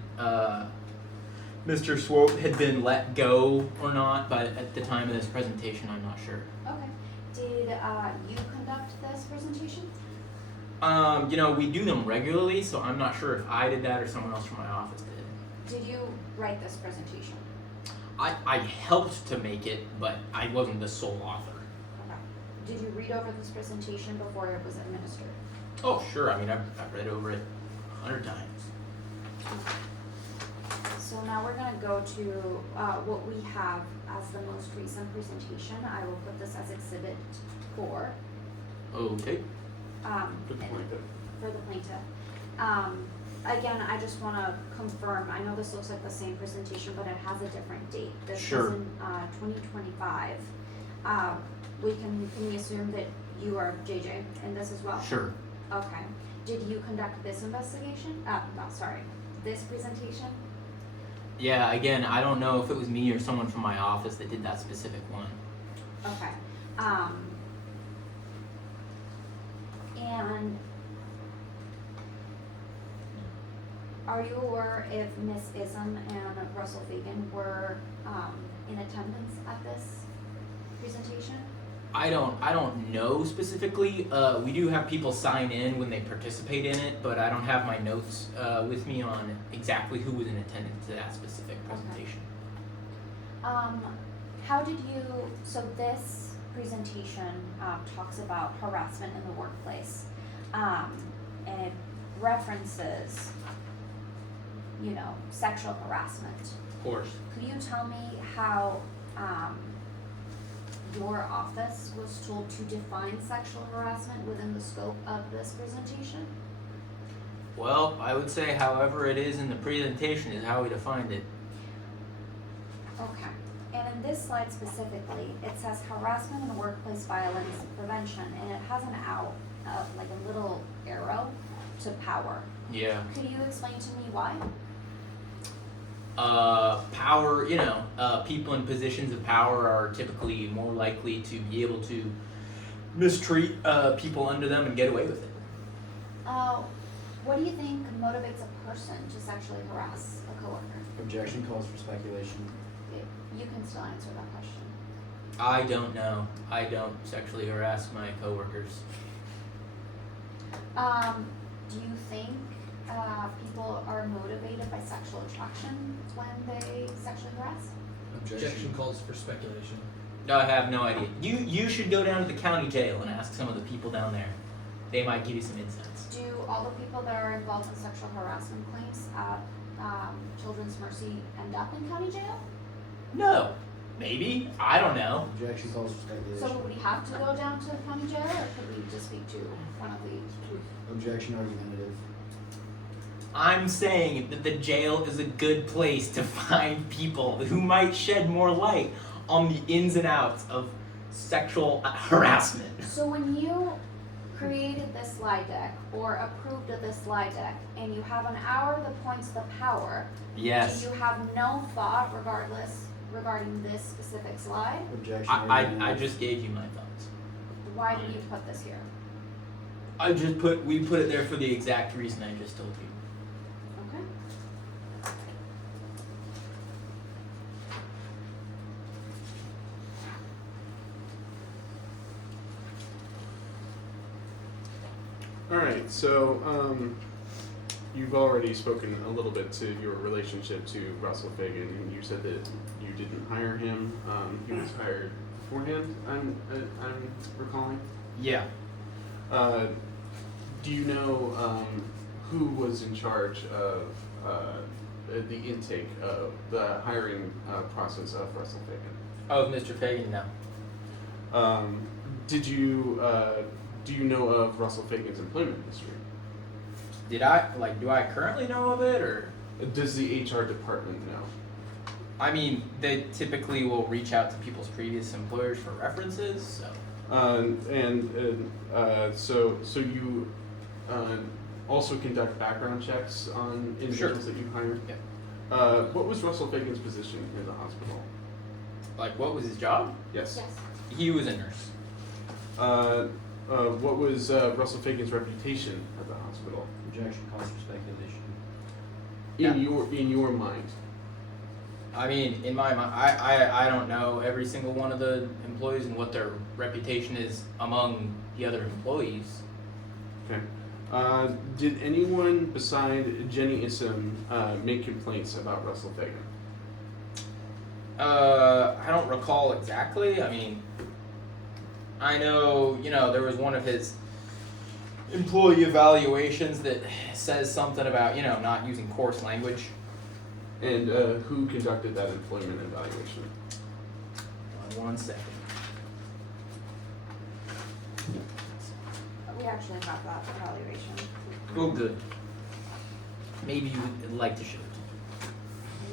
Mr. Swope had been let go or not, but at the time of this presentation, I'm not sure. Okay. Did you conduct this presentation? We do them regularly, so I'm not sure if I did that or someone else from my office did. Did you write this presentation? I helped to make it, but I wasn't the sole author. Okay. Did you read over this presentation before it was administered? Oh, sure. I mean, I've read over it 100 times. So now we're going to go to what we have as the most recent presentation. I will put this as Exhibit 4. Okay. For the plaintiff. For the plaintiff. Again, I just want to confirm, I know this looks like the same presentation, but it has a different date. This Sure. was in 2025. Can we assume that you are JJ in this as well? Sure. Okay. Did you conduct this investigation? This presentation? Yeah, again, I don't know if it was me or someone from my office that did that specific one. Okay. And are you aware if Miss Ism and Russell Fagan were in attendance at this presentation? I don't know specifically. We do have people sign in when they participate in it, but I don't have my notes with me on exactly who was in attendance to that specific presentation. So this presentation talks about harassment in the workplace, and it references, sexual harassment. Of course. Could you tell me how your office was told to define sexual harassment within the scope of this presentation? Well, I would say however it is in the presentation is how we defined it. Okay. And in this slide specifically, it says harassment in the workplace violence prevention, and it has an like a little arrow to power. Yeah. Could you explain to me why? Power, people in positions of power are typically more likely to be able to mistreat people under them and get away with it. What do you think motivates a person to sexually harass a coworker? Objection, calls for speculation. You can still answer that question. I don't know. I don't sexually harass my coworkers. Do you think people are motivated by sexual attraction when they sexually harass? Objection calls for speculation. I have no idea. You should go down to the county jail and ask some of the people down there. They might give you some insights. Do all the people that are involved in sexual harassment claims at Children's Mercy end up in county jail? No. Maybe. I don't know. Objection, calls for speculation. So would we have to go down to county jail, or could we just speak to one of the? Objection, argumentative. I'm saying that the jail is a good place to find people who might shed more light on the ins and outs of sexual harassment. So when you created this slide deck or approved of this slide deck and you have an hour that points the power, Yes. do you have no thought regarding this specific slide? Objection. I just gave you my thoughts. Why did you put this here? We put it there for the exact reason I just told you. Okay. All right, so you've already spoken a little bit to your relationship to Russell Fagan, and you said that you didn't hire him. He was hired beforehand. I'm recalling. Yeah. Do you know who was in charge of the intake of the hiring process of Russell Fagan? Of Mr. Fagan, no. Do you know of Russell Fagan's employment history? Do I currently know of it, or? Does the HR department know? I mean, they typically will reach out to people's previous employers for references, so. So you also conduct background checks on individuals that you hire? Yeah. What was Russell Fagan's position in the hospital? Like, what was his job? Yes. Yes. He was a nurse. What was Russell Fagan's reputation at the hospital? Objection. Cause for speculation. In your mind? I mean, in my mind, I don't know every single one of the employees and what their reputation is among the other employees. Okay. Did anyone beside Jenny Issam make complaints about Russell Fagan? I don't recall exactly. I mean, I know, there was one of his employee evaluations that says something about, not using coarse language. And who conducted that employment evaluation? 1 second. We actually got that evaluation. Oh, good. Maybe you would like to show it.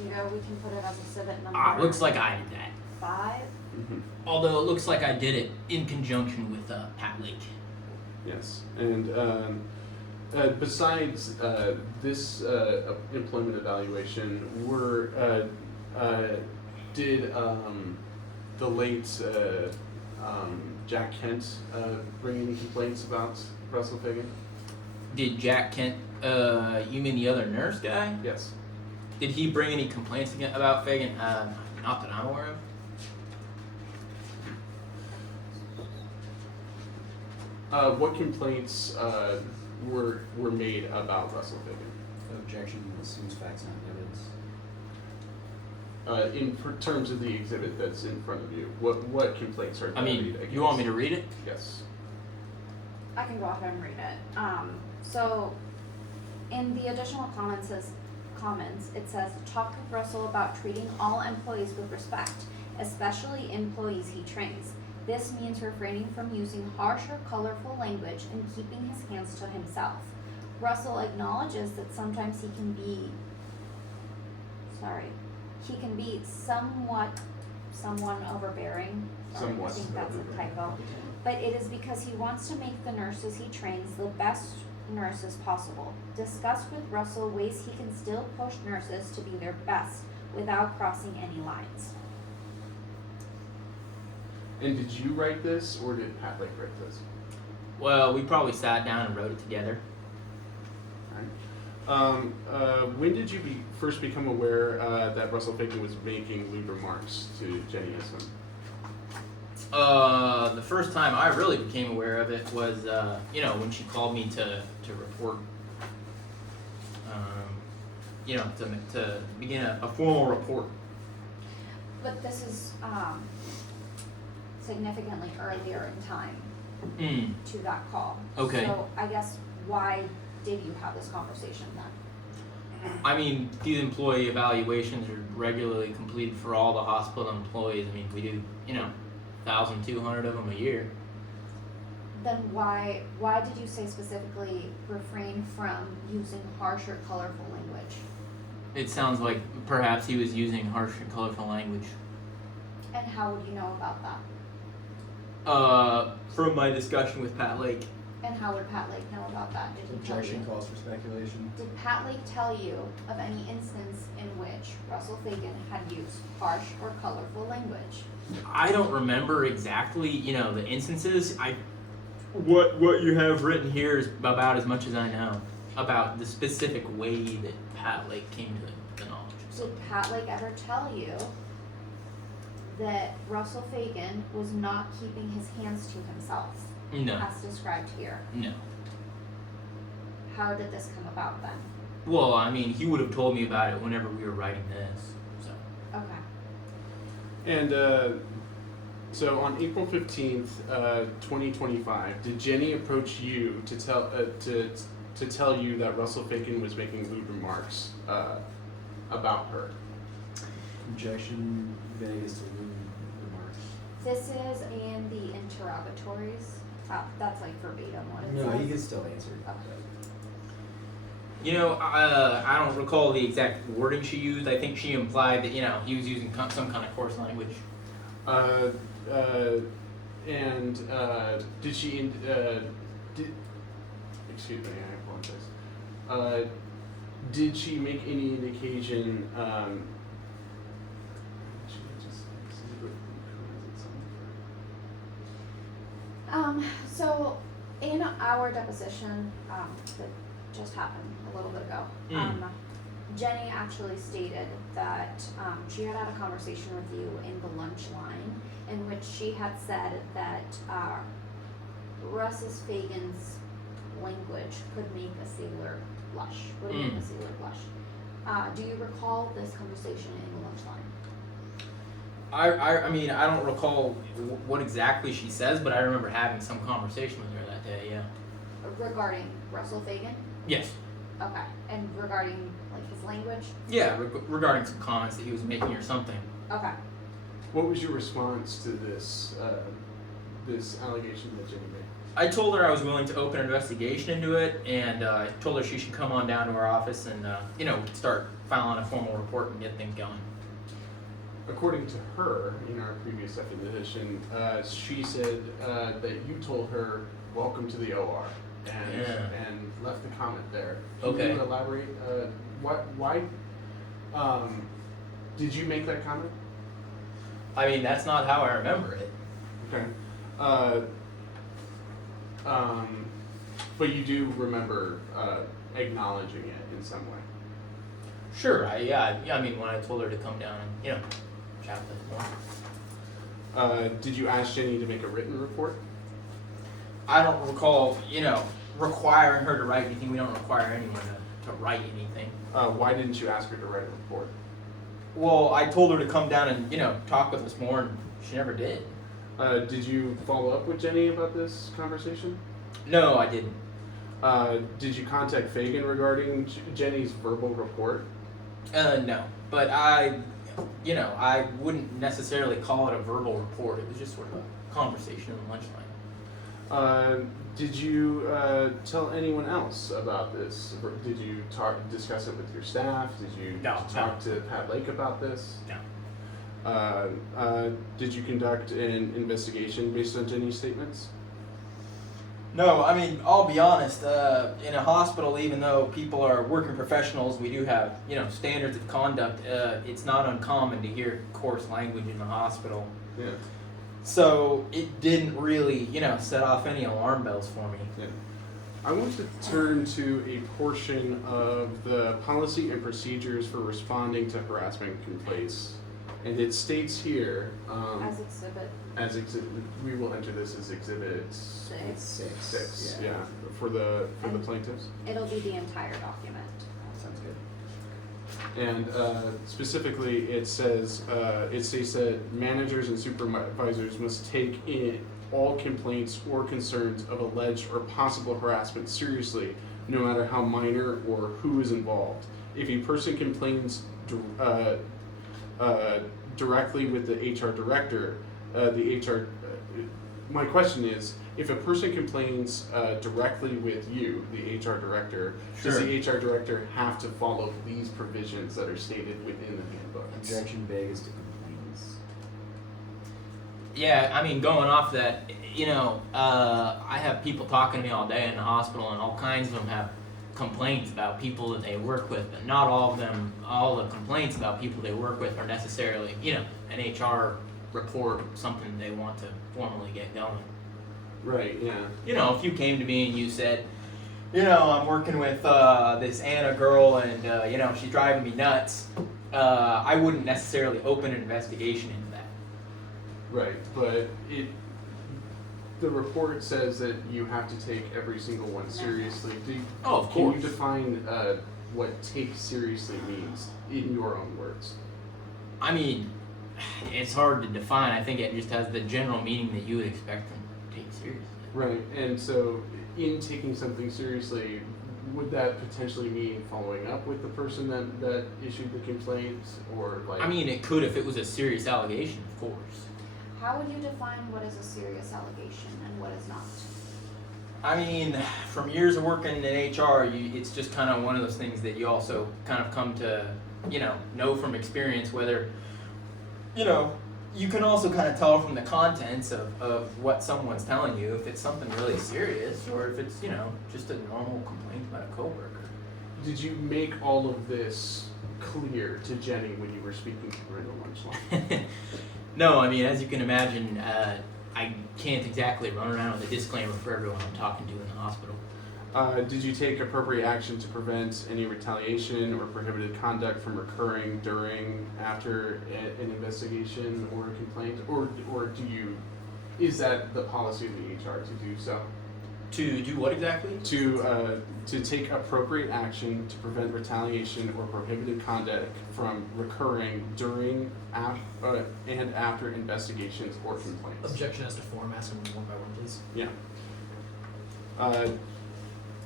We can put it as exhibit number. Looks like I did that. 5. Mm-hmm. Although it looks like I did it in conjunction with Pat Lake. Yes, and besides this employment evaluation, did the late Jack Kent bring any complaints about Russell Fagan? Did Jack Kent, you mean the other nurse guy? Yes. Did he bring any complaints about Fagan? Not that I'm aware of. What complaints were made about Russell Fagan? Objection. Assumes facts, not evidence. In terms of the exhibit that's in front of you, what complaints are I made mean, against? you want me to read it? Yes. I can go ahead and read it. So, in the additional comments, it says, talk with Russell about treating all employees with respect, especially employees he trains. This means refraining from using harsh or colorful language and keeping his hands to himself. Russell acknowledges that sometimes he can be someone overbearing. Sorry, Somewhat I think that's a overbearing. typo. But it is because he wants to make the nurses he trains the best nurses possible. Discuss with Russell ways he can still push nurses to be their best without crossing any lines. And did you write this, or did Pat Lake write this? Well, we probably sat down and wrote it together. When did you first become aware that Russell Fagan was making lewd remarks to Jenny Issam? The first time I really became aware of it was, when she called me to report, to begin a formal report. But this is significantly earlier in time to that call. Okay. So I guess why did you have this conversation then? I mean, these employee evaluations are regularly completed for all the hospital employees. I mean, we do, 1,200 of them a year. Then why did you say specifically refrain from using harsh or colorful language? It sounds like perhaps he was using harsh and colorful language. And how would you know about that? From my discussion with Pat Lake. And how would Pat Lake know about that? Did he tell Objection you? calls for speculation. Did Pat Lake tell you of any instance in which Russell Fagan had used harsh or colorful language? I don't remember exactly, the instances. What you have written here is about as much as I know about the specific way that Pat Lake came to the knowledge. Did Pat Lake ever tell you that Russell Fagan was not keeping his hands to himself, No, as described here? no. How did this come about then? Well, I mean, he would have told me about it whenever we were writing this. So. Okay. And so on April 15th, 2025, did Jenny approach you to tell you that Russell Fagan was making lewd remarks about her? Objection vague as to lewd remarks. This is in the interrogatories. That's like verbatim what it No, says. he can still answer. Okay. I don't recall the exact wording she used. I think she implied that, he was using some kind of coarse language. Did she? Excuse me, I apologize. Did she make any indication? So in our deposition, that just happened a little bit ago, Jenny actually stated that she had a conversation with you in the lunch line in which she had said that Russell Fagan's language could make a sailor blush, would make a sailor blush. Do you recall this conversation in the lunch line? I mean, I don't recall what exactly she says, but I remember having some conversation with her that day, yeah. Regarding Russell Fagan? Yes. Okay. And regarding like his language? Yeah, regarding some comments that he was making or something. Okay. What was your response to this this allegation that Jenny made? I told her I was willing to open an investigation into it, and I told her she should come on down to our office and, start filing a formal report and get things going. According to her, in our previous deposition, she said that you told her, "Welcome to the OR," and left the comment there. Can Okay. you elaborate? Why? Did you make that comment? I mean, that's not how I remember it. Okay. But you do remember acknowledging it in some way. Sure, I mean, when I told her to come down and, chat with her more. Did you ask Jenny to make a written report? I don't recall, requiring her to write anything. We don't require anyone to write anything. Why didn't you ask her to write a report? Well, I told her to come down and, talk with us more, and she never did. Did you follow up with Jenny about this conversation? No, I didn't. Did you contact Fagan regarding Jenny's verbal report? No. But I wouldn't necessarily call it a verbal report. It was just sort of a conversation in the lunch line. Did you tell anyone else about this? Did you discuss it with your staff? Did you talk to Pat Lake about this? No. Did you conduct an investigation based on Jenny's statements? No, I mean, I'll be honest, in a hospital, even though people are working professionals, we do have, standards of conduct. It's not uncommon to hear coarse language in the hospital. Yeah. So it didn't really, set off any alarm bells for me. Yeah. I want to turn to a portion of the policy and procedures for responding to harassment complaints. And it states here, As exhibit we will enter this as exhibit 6, yeah, for the plaintiffs. It'll be the entire document. Sounds good. And specifically, it says, it states that managers and supervisors must take in all complaints or concerns of alleged or possible harassment seriously, no matter how minor or who is involved. If a person complains directly with the HR director, my question is, if a person complains directly with you, the HR director, does the HR director have to follow these provisions that are stated within the handbook? Objection vague as to complaints. Yeah, I mean, going off that, I have people talking to me all day in the hospital, and all kinds of them have complaints about people that they work with, but not all the complaints about people they work with are necessarily, an HR report, something they want to formally get going. Right, yeah. If you came to me and you said, I'm working with this Anna girl, and she's driving me nuts, I wouldn't necessarily open an investigation into that. Right, but the report says that you have to take every single one seriously. Of Can you course. define what take seriously means in your own words? I mean, it's hard to define. I think it just has the general meaning that you would expect them to take seriously. Right, and so in taking something seriously, would that potentially mean following up with the person that issued the complaint, or like? I mean, it could if it was a serious allegation, of course. How would you define what is a serious allegation and what is not? I mean, from years of working in HR, it's just kind of one of those things that you also kind of come to, know from experience whether, you can also kind of tell from the contents of what someone's telling you if it's something really serious or if it's, just a normal complaint about a coworker. Did you make all of this clear to Jenny when you were speaking to her in the lunch line? No, I mean, as you can imagine, I can't exactly run around with a disclaimer for everyone I'm talking to in the hospital. Did you take appropriate action to prevent any retaliation or prohibited conduct from occurring during, after an investigation or a complaint, or is that the policy of the HR to do so? To do what exactly? To take appropriate action to prevent retaliation or prohibited conduct from recurring during, and after investigations or complaints. Objection as to form. Ask them one by one, please. Yeah.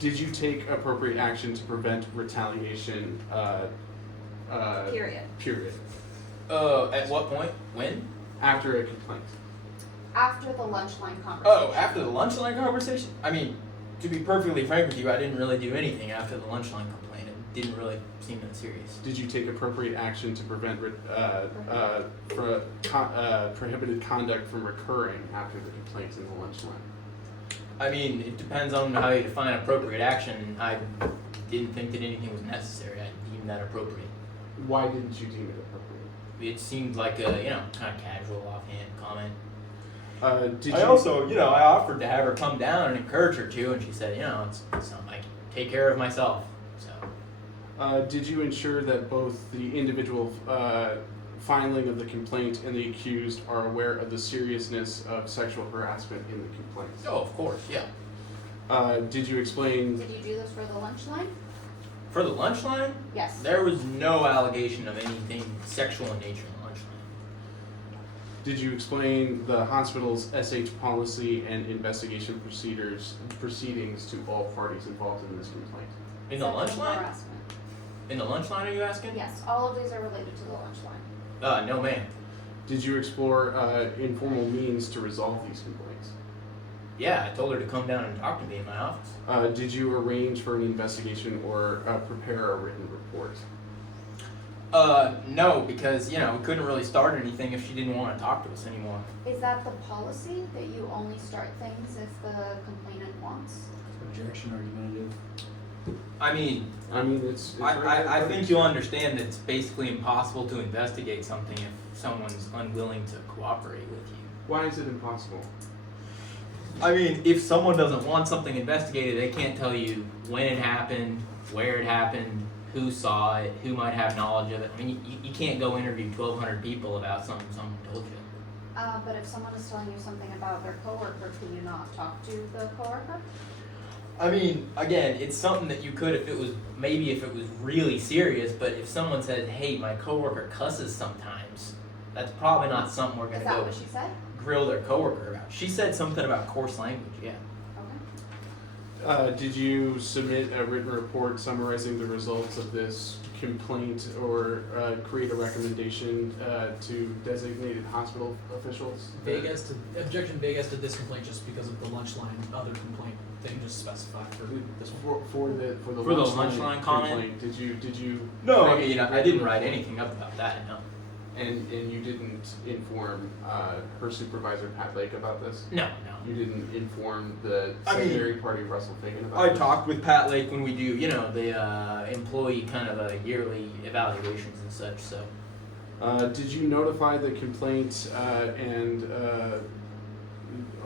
Did you take appropriate action to prevent retaliation? Period. Period. At what point? When? After a complaint. After the lunch line conversation. Oh, after the lunch line conversation? I mean, to be perfectly frank with you, I didn't really do anything after the lunch line complaint. It didn't really seem that serious. Did you take appropriate action to prevent prohibited conduct from recurring after the complaints in the lunch line? I mean, it depends on how you define appropriate action. I didn't think that anything was necessary. I deemed that appropriate. Why didn't you deem it appropriate? It seemed like a, kind of casual, offhand comment. Did I you also, I offered to have her come down and encourage her to, and she said, it's something I can take care of myself. So. Did you ensure that both the individual filing of the complaint and the accused are aware of the seriousness of sexual harassment in the complaint? Oh, of course, yeah. Did you explain? Did you do this for the lunch line? For the lunch line, Yes. there was no allegation of anything sexual in nature in the lunch line. Did you explain the hospital's SH policy and investigation proceedings to all parties involved in this complaint? In the lunch Sexual line? harassment. In the lunch line, are you asking? Yes, all of these are related to the lunch line. No, ma'am. Did you explore informal means to resolve these complaints? Yeah, I told her to come down and talk to me in my office. Did you arrange for an investigation or prepare a written report? No, because, we couldn't really start anything if she didn't want to talk to us anymore. Is that the policy that you only start things if the complainant wants? Objection, are you gonna do? I mean, It's I think you'll understand that it's basically impossible to investigate something if someone's unwilling to cooperate with you. Why is it impossible? I mean, if someone doesn't want something investigated, they can't tell you when it happened, where it happened, who saw it, who might have knowledge of it. I mean, you can't go interview 1,200 people about something someone told you. But if someone is telling you something about their coworker, can you not talk to the coworker? I mean, again, it's something that you could if it was really serious, but if someone said, hey, my coworker cusses sometimes, that's probably not something we're Is gonna that go what she said? grill their coworker about. She said something about coarse language, yeah. Okay. Did you submit a written report summarizing the results of this complaint or create a recommendation to designated hospital officials? Objection vague as to this complaint just because of the lunch line other complaint thing just specified for this one. For the For the lunch line comment? complaint, did you No, I mean, I didn't write anything up about that, no. And you didn't inform her supervisor, Pat Lake, about this? No. You didn't inform the I mean, secondary party, Russell Fagan, about I this? talked with Pat Lake when we do, the employee kind of yearly evaluations and such. So Did you notify the complaint I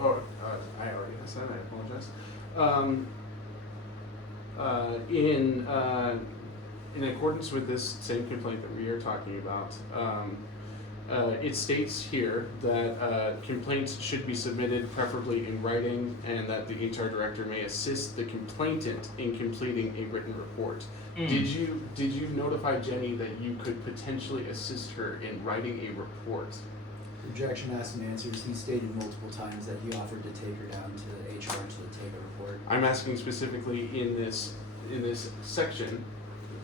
already asked that, I apologize. In accordance with this same complaint that we are talking about, it states here that complaints should be submitted preferably in writing, and that the HR director may assist the complainant in completing a written report. Did you notify Jenny that you could potentially assist her in writing a report? Objection asked and answers. He stated multiple times that he offered to take her down to HR to take a report. I'm asking specifically in this section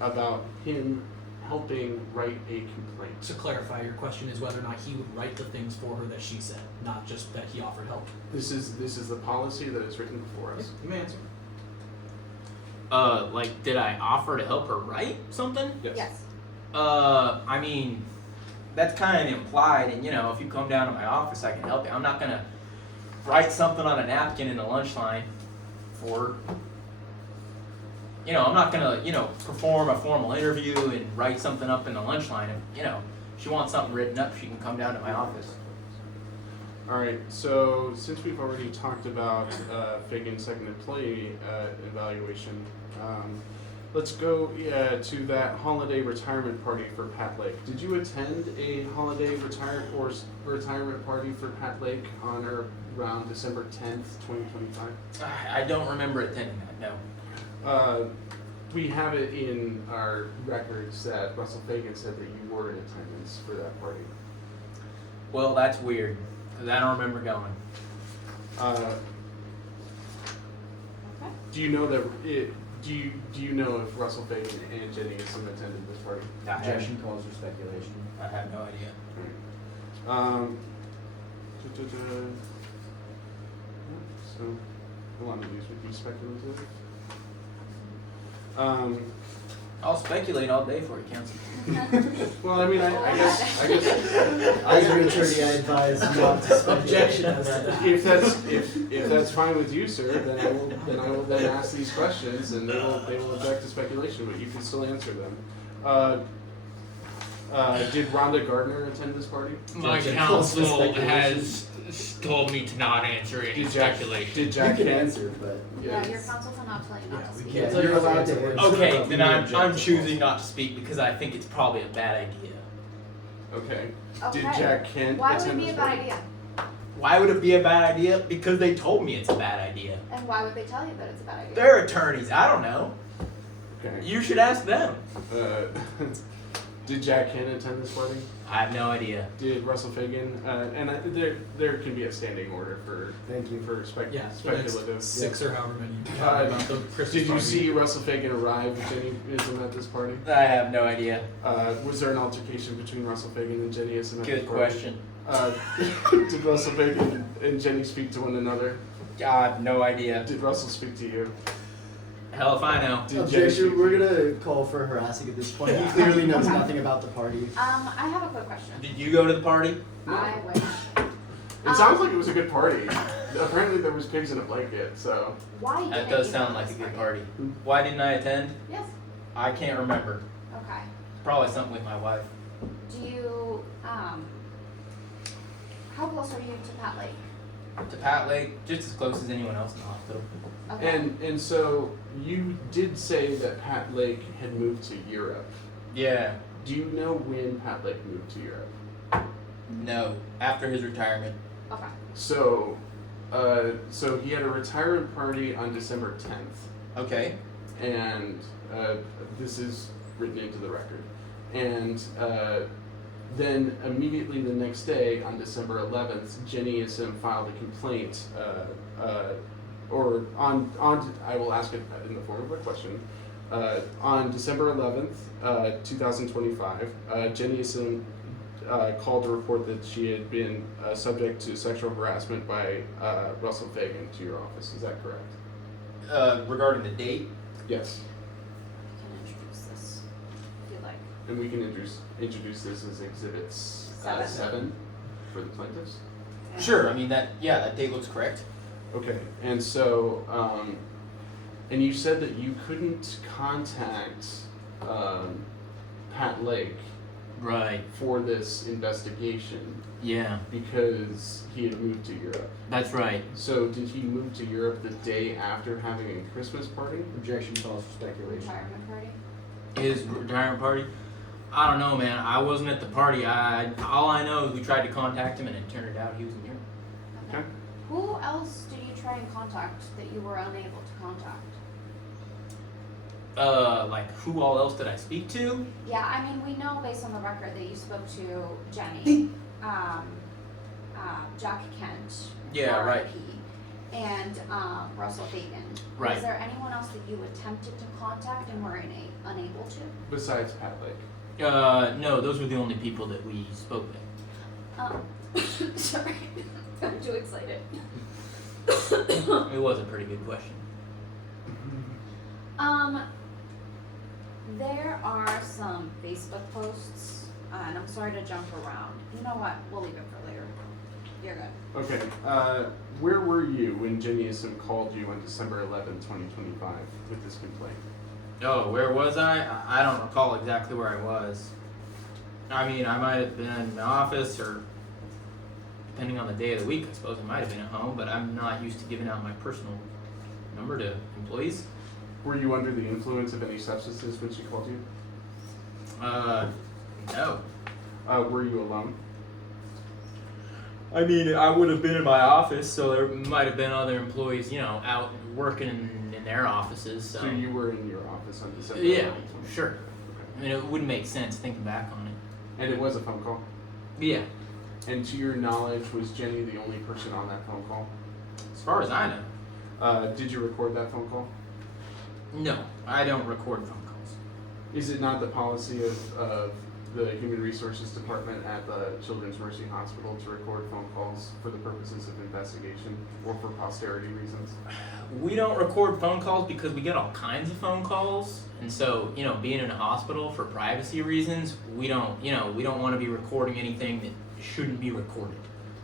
about him helping write a complaint. To clarify, your question is whether or not he would write the things for her that she said, not just that he offered help. This is the policy that is written before us. You may answer. did I offer to help her write something? Yes. I mean, that's kind of implied, and if you come down to my office, I can help you. I'm not gonna write something on a napkin in the lunch line for, I'm not gonna, perform a formal interview and write something up in the lunch line. If, she wants something written up, she can come down to my office. All right. So since we've already talked about Fagan's second employee evaluation, let's go to that holiday retirement party for Pat Lake. Did you attend a holiday retirement party for Pat Lake on or around December 10th, 2025? I don't remember attending that, no. We have it in our records that Russell Fagan said that you were in attendance for that party. Well, that's weird, because I don't remember going. Okay. Do you know that do you know if Russell Fagan and Jenny Gissam attended this party? Objection calls for speculation. I have no idea. So, a lot of these would be speculative. I'll speculate all day for you, Council. Well, I mean, I guess As your attorney, I advise not to speculate. Objection as to that. if that's fine with you, sir, then I will then ask these questions, and they will object to speculation, but you can still answer them. Did Rhonda Gardner attend this party? My Objection. counsel Speculation. has told me to not answer any speculation. Did You Jack can Kent? answer, but Yeah, your counsel cannot tell you not to we speak. can't yeah, tell you're you allowed to answer. answer. Okay, but then we I'm object to choosing it. not to speak because I think it's probably a bad idea. Okay. Okay. Did Jack Kent Why would it attend be a this bad party? idea? Why would it be a bad idea? Because they told me it's a bad idea. And why would they tell you that it's a bad idea? They're attorneys. I don't know. Okay. You should ask them. Did Jack Kent attend this party? I have no idea. Did Russell Fagan? There can be a standing order for Thank you. for Yeah, speculative. 6 or however many. Uh, About the Christmas Did you party. see Russell Fagan arrive with Jenny Gissam at this party? I have no idea. Was there an altercation between Russell Fagan and Jenny Gissam at Good this party? question. Did Russell Fagan and Jenny speak to one another? I have no idea. Did Russell speak to you? Hell if I know. Did Jenny speak Objection, to we're you? gonna call for harassing at this point. He clearly knows nothing about the party. I have a quick question. Did you go to the party? I wish. It sounds like it was a good party. Apparently there was pigs in a blanket, so. Why didn't That does you sound go like to a this good party. Why didn't I attend? Yes. I can't remember. Okay. Probably something with my wife. Do you how close are you to Pat Lake? To Pat Lake, just as close as anyone else in the hospital. Okay. And so you did say that Pat Lake had moved to Europe. Yeah. Do you know when Pat Lake moved to Europe? No. After his retirement. Okay. So, so he had a retirement party on December 10th, Okay. and this is written into the record. And then immediately the next day, on December 11th, Jenny Gissam filed a complaint, or I will ask it in the form of a question. On December 11th, 2025, Jenny Gissam called to report that she had been subject to sexual harassment by Russell Fagan to your office. Is that correct? Regarding the date, Yes. You can introduce this if you like. And we can introduce this as exhibits 7 for the plaintiffs. Sure, I mean that date looks correct. Okay, and so, and you said that you couldn't contact Pat Lake Right. for this investigation Yeah, because he had moved to Europe. that's right. So did he move to Europe the day after having a Christmas party? Objection calls for speculation. Retirement party? His retirement party? I don't know, man. I wasn't at the party. All I know is we tried to contact him and it turned out he was in Europe. Okay. Who else did you try and contact that you were unable to contact? Like who all else did I speak to? Yeah, I mean, we know based on the record that you spoke to Jenny, Jack Kent, Yeah, right. RIP, and Russell Fagan. Right. Was there anyone else that you attempted to contact and were unable to? Besides Pat Lake. No, those were the only people that we spoke with. Sorry, I'm too excited. It was a pretty good question. There are some Facebook posts, and I'm sorry to jump around. You know what? We'll leave it for later. You're good. Okay, where were you when Jenny Isom called you on December 11, 2025 with this complaint? Oh, where was I? I don't recall exactly where I was. I mean, I might have been in the office or depending on the day of the week, I suppose I might have been at home, but I'm not used to giving out my personal number to employees. Were you under the influence of any substances when she called you? No. Were you alone? I mean, I would have been in my office, so there might have been other employees, out working in their offices. So, So you were in your office on December yeah, 11, 2025. sure. Okay. I mean, it wouldn't make sense thinking back on it. And it was a phone call? Yeah, And to your knowledge, was Jenny the only person on that phone call? as far as I know, Did you record that phone call? no, I don't record phone calls. Is it not the policy of the Human Resources Department at the Children's Mercy Hospital to record phone calls for the purposes of investigation or for posterity reasons? We don't record phone calls because we get all kinds of phone calls, and so being in a hospital for privacy reasons, we don't want to be recording anything that shouldn't be recorded.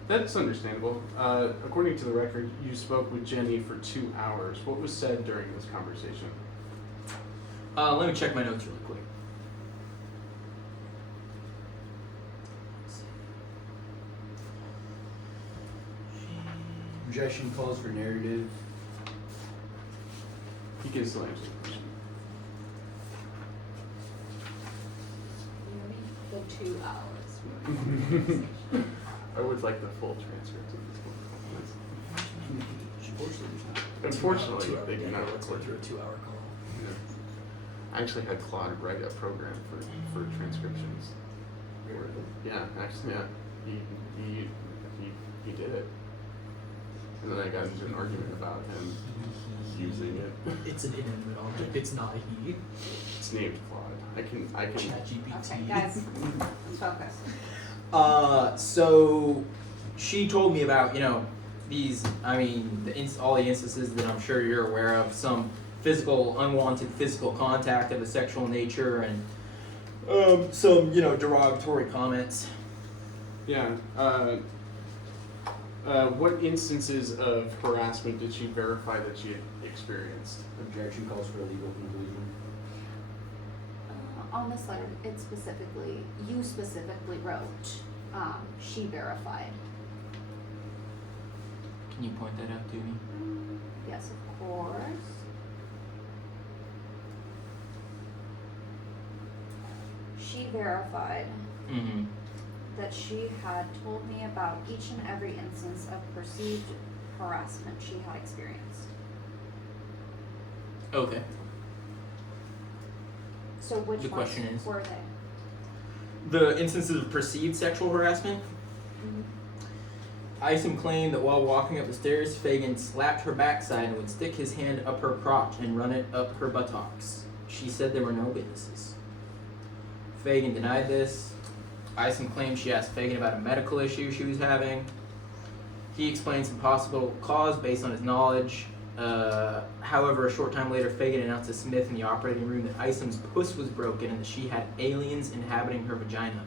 That's understandable. According to the record, you spoke with Jenny for 2 hours. What was said during this conversation? Let me check my notes really quick. Objection calls for narrative. You can still answer the question. The 2 hours. I would like the full transcript of this one. Unfortunately, they do not record through a 2 hour call. Yeah. I actually had Claude write a program for transcriptions. Yeah, actually, yeah, he did it, and then I got into an argument about him using it. It's an inanimate object. It's not a he. It's named Claude. I can. ChatGPT. Okay, guys, let's focus. So she told me about, these, all the instances that I'm sure you're aware of, some unwanted physical contact of a sexual nature and some, derogatory comments. Yeah. What instances of harassment did she verify that she had experienced? Objection calls for a legal conclusion. On this letter, you specifically wrote, she verified. Can you point that out to me? Yes, of course. She verified Mm-hmm. that she had told me about each and every instance of perceived harassment she had experienced. Okay. So which The ones question is? were they? The instances of perceived sexual harassment? Isom claimed that while walking up the stairs, Fagan slapped her backside and would stick his hand up her crotch and run it up her buttocks. She said there were no witnesses. Fagan denied this. Isom claimed she asked Fagan about a medical issue she was having. He explained some possible cause based on his knowledge However, a short time later, Fagan announced to Smith in the operating room that Isom's puss was broken and that she had aliens inhabiting her vagina.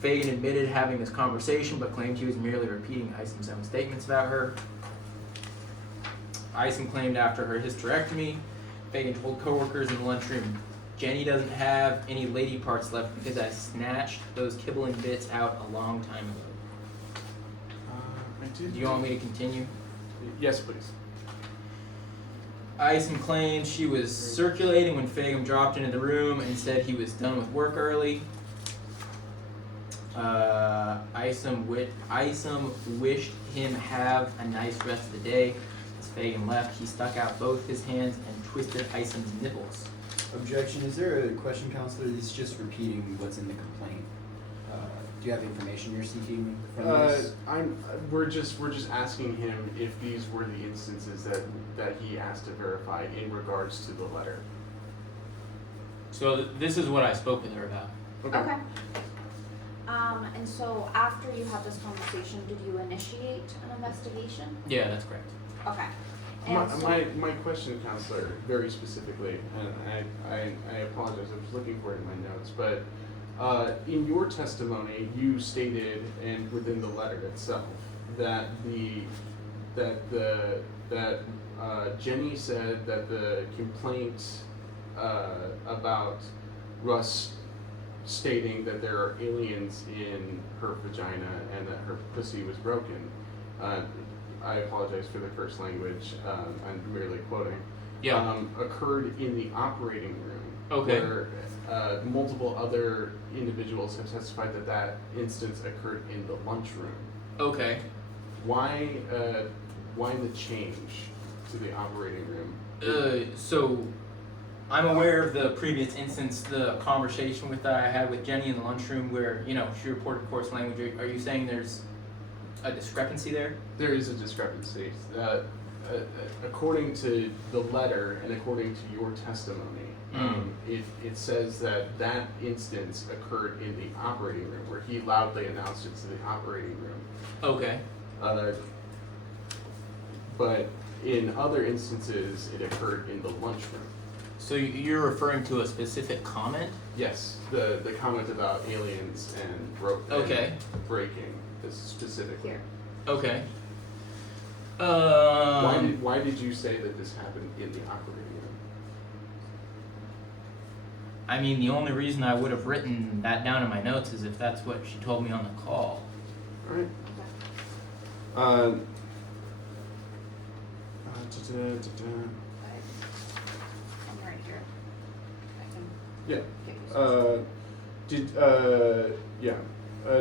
Fagan admitted having this conversation, but claimed he was merely repeating Isom's own statements about her. Isom claimed after her hysterectomy, Fagan told coworkers in the lunchroom, "Jenny doesn't have any lady parts left because I snatched those kibble and bits out a long time ago." I did. Do you want me to continue? Yes, please. Isom claimed she was circulating when Fagan dropped into the room and said he was done with work early. Isom wished him have a nice rest of the day. As Fagan left, he stuck out both his hands and twisted Isom's nipples. Objection, is there a question, counselor? He's just repeating what's in the complaint. Do you have information you're seeking from this? We're just asking him if these were the instances that he asked to verify in regards to the letter. So this is what I spoke with her about. Okay. And so after you had this conversation, did you initiate an investigation? Yeah, that's correct. Okay. And so, My question, counselor, very specifically, and I apologize, I was looking for it in my notes, but in your testimony, you stated, and within the letter itself, that Jenny said that the complaint about Russ stating that there are aliens in her vagina and that her pussy was broken. I apologize for the first language. I'm merely quoting. Yeah. Occurred in the operating room. Okay. Where multiple other individuals have testified that instance occurred in the lunchroom. Okay. Why the change to the operating room? So I'm aware of the previous instance, the conversation that I had with Jenny in the lunchroom where, she reported coarse language. Are you saying there's a discrepancy there? There is a discrepancy. According to the letter and according to your testimony, it says that instance occurred in the operating room where he loudly announced it to the operating room. Okay. But in other instances, it occurred in the lunchroom. So you're referring to a specific comment? Yes, the comment about aliens and Okay. breaking is specifically. Here. Okay. Why did you say that this happened in the operating room? I mean, the only reason I would have written that down in my notes is if that's what she told me on the call. All right. Okay. I'm right here. I can Yeah. give you some.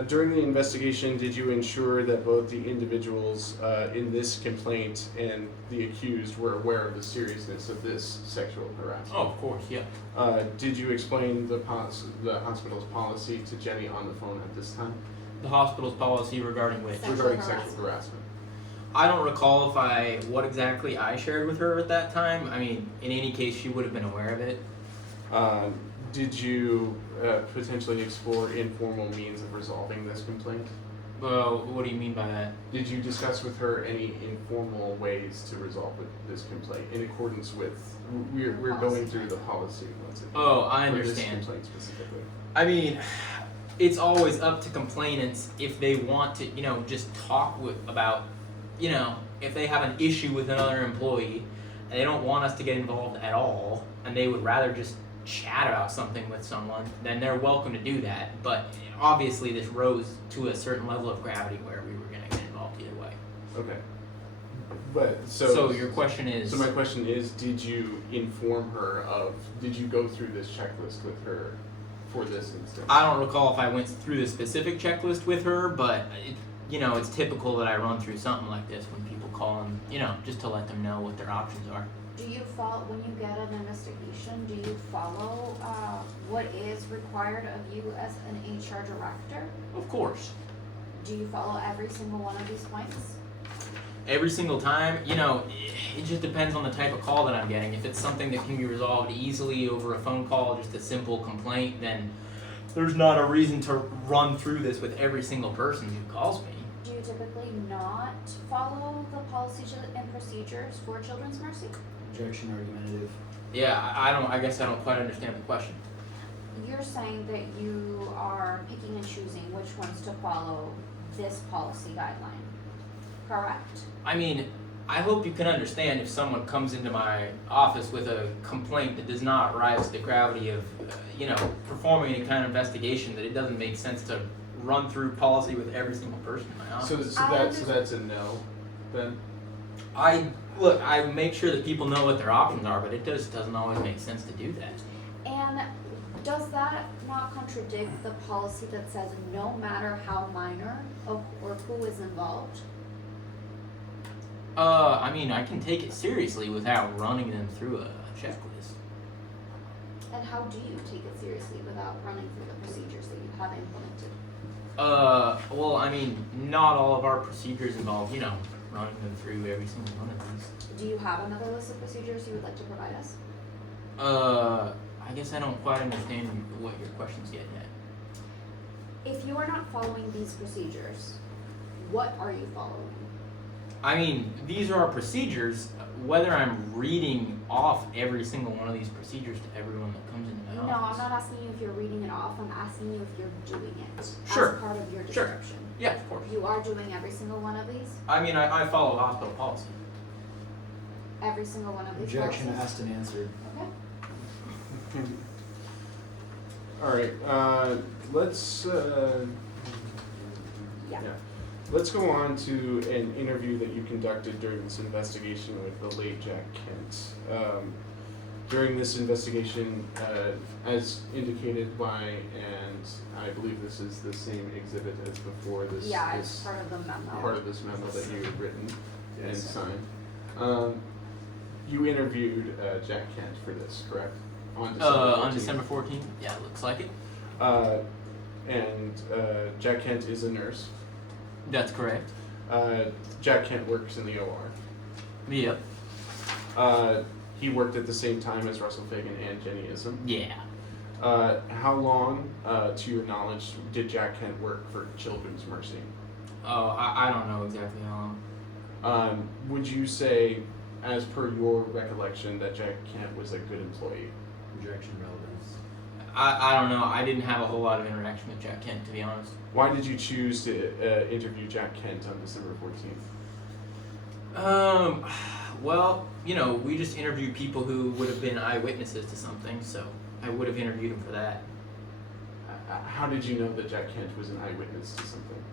During the investigation, did you ensure that both the individuals in this complaint and the accused were aware of the seriousness of this sexual harassment? Oh, of course, yeah. Did you explain the hospital's policy to Jenny on the phone at this time The hospital's policy regarding which? Sexual regarding harassment. sexual harassment? I don't recall what exactly I shared with her at that time. I mean, in any case, she would have been aware of it. Did you potentially explore informal means of resolving this complaint? Well, what do you mean by that? Did you discuss with her any informal ways to resolve this complaint in accordance with we're going through the policy once again? Oh, I For this understand. complaint specifically. I mean, it's always up to complainants if they want to, just talk about, if they have an issue with another employee and they don't want us to get involved at all and they would rather just chat about something with someone, then they're welcome to do that. But obviously this rose to a certain level of gravity where we were going to get involved either way. Okay. But So your question is... So my question is, did you inform her did you go through this checklist with her for this instance? I don't recall if I went through the specific checklist with her, but it's typical that I run through something like this when people call and, just to let them know what their options are. Do you follow, when you get an investigation, do you follow what is required of you as an HR director? Of course. Do you follow every single one of these points? Every single time, it just depends on the type of call that I'm getting. If it's something that can be resolved easily over a phone call, just a simple complaint, then there's not a reason to run through this with every single person who calls me. Do you typically typically not follow the policies and procedures for Children's Mercy? Objection argumentative. Yeah, I guess I don't quite understand the question. You're saying that you are picking and choosing which ones to follow this policy guideline, correct? I mean, I hope you can understand if someone comes into my office with a complaint that does not rise to the gravity of, performing any kind of investigation, that it doesn't make sense to run through policy with every single person in my office. So that's a no, then? I make sure that people know what their options are, but it just doesn't always make sense to do that. And does that not contradict the policy that says no matter how minor or who is involved? I mean, I can take it seriously without running them through a checklist. And how do you take it seriously without running through the procedures that you have implemented? Well, I mean, not all of our procedures involve, running them through every single one of these. Do you have another list of procedures you would like to provide us? I guess I don't quite understand what your question's getting at. If you are not following these procedures, what are you following? I mean, these are our procedures. Whether I'm reading off every single one of these procedures to everyone that comes into my No, I'm office. not asking you if you're reading it off. I'm asking you if you're doing it Sure. as part of your Sure. description. Yeah, of course. You are doing every single one of these? I mean, I follow hospital policy. Every single one of these Objection policies? asked and answered. Okay. Alright, let's, Yeah. Let's go on to an interview that you conducted during this investigation with the late Jack Kent. During this investigation, as indicated by, and I believe this is the same exhibit as before this. Yeah, it's this part of the memo. part of this memo that you had written and Yes. signed. You interviewed Jack Kent for this, correct? On On 14th. December 14th? Yeah, it looks like it. And Jack Kent is a nurse. That's correct. Jack Kent works in the OR. Yep. He worked at the same time as Russell Fagan and Jenny Ism. Yeah. How long, to your knowledge, did Jack Kent work for Children's Mercy? Oh, I don't know exactly how long. Would you say, as per your recollection, that Jack Kent was a good employee? Objection relevance. I don't know. I didn't have a whole lot of interaction with Jack Kent, to be honest. Why did you choose to interview Jack Kent on December 14th? Well, we just interviewed people who would have been eyewitnesses to something, so I would have interviewed him for that. How did you know that Jack Kent was an eyewitness to something?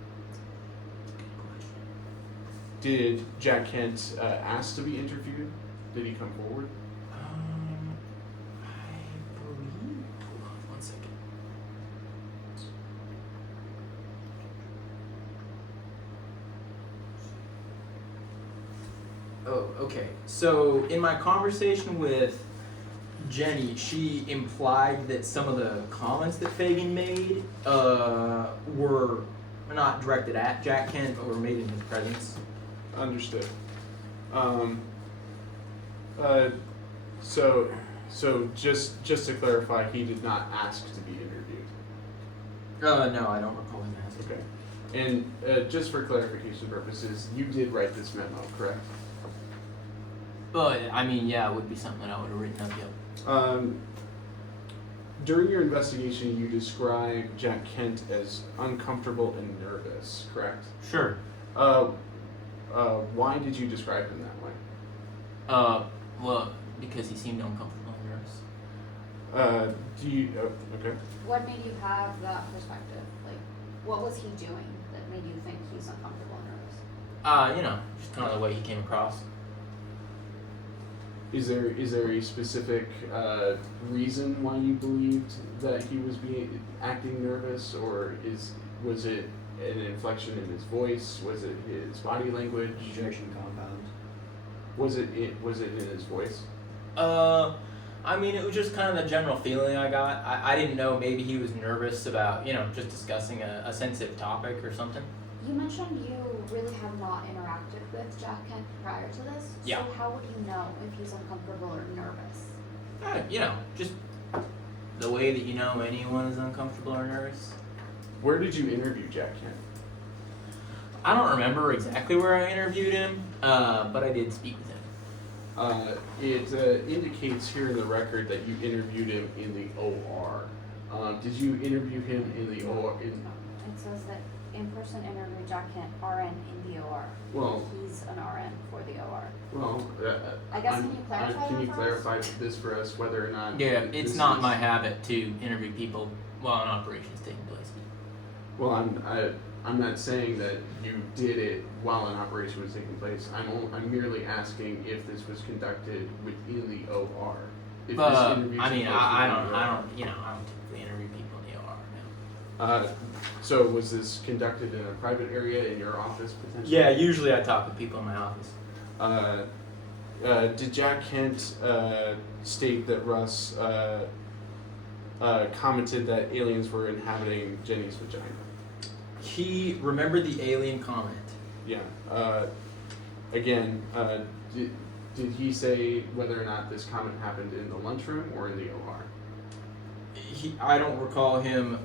Did Jack Kent ask to be interviewed? Did he come forward? I believe. Hold on 1 second. Oh, okay. So in my conversation with Jenny, she implied that some of the comments that Fagan made were not directed at Jack Kent, but were made in his presence. Understood. So just to clarify, he did not ask to be interviewed. No, I don't recall him asking. Okay. And just for clarification purposes, you did write this memo, correct? But I mean, yeah, it would be something I would have written up. Yep. During your investigation, you described Jack Kent as uncomfortable and nervous, correct? Sure. Why did you describe him that way? Well, because he seemed uncomfortable and nervous. Do you? Okay. What made you have that perspective? Like, what was he doing that made you think he's uncomfortable and nervous? Just kind of the way he came across. Is there a specific reason why you believed that he was acting nervous, or was it an inflection in his voice? Was it his body language? Objection compound. Was it in his voice? I mean, it was just kind of the general feeling I got. I didn't know, maybe he was nervous about, just discussing a sensitive topic or something. You mentioned you really have not interacted with Jack Kent prior to this. Yeah. So how would you know if he's uncomfortable or nervous? Just the way that anyone is uncomfortable or nervous. Where did you interview Jack Kent? I don't remember exactly where I interviewed him, but I did speak with him. It indicates here in the record that you interviewed him in the OR. Did you interview him in the OR? It says that in-person interview Jack Kent, RN in the OR. Well- He's an RN for the OR. Well, I guess can you clarify can that you for us? clarify this for us, whether or not? Yeah, this it's not is- my habit to interview people while an operation's taking place. Well, I'm not saying that you did it while an operation was taking place. I'm merely asking if this was conducted within the OR. If this interview I took mean, place I within the OR. don't typically interview people in the OR. No. So was this conducted in a private area in your office potentially? Yeah, usually I talk with people in my office. Did Jack Kent state that Russ commented that aliens were inhabiting Jenny's vagina? He remembered the alien comment. Yeah. Again, did he say whether or not this comment happened in the lunchroom or in the OR? I don't recall him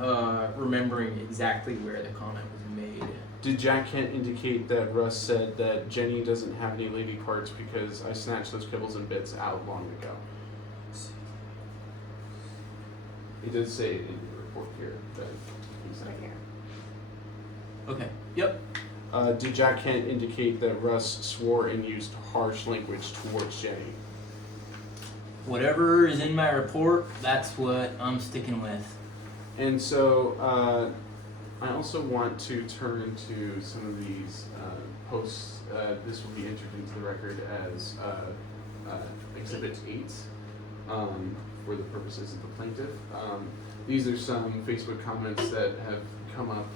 remembering exactly where the comment was made. Did Jack Kent indicate that Russ said that Jenny doesn't have any lady parts because I snatched those kibbles and bits out long ago? He did say it in the report here that he said. Right here. Okay. Yep. Did Jack Kent indicate that Russ swore and used harsh language towards Jenny? Whatever is in my report, that's what I'm sticking with. And so I also want to turn to some of these posts. This will be entered into the record as Exhibit 8 for the purposes of the plaintiff. These are some Facebook comments that have come up.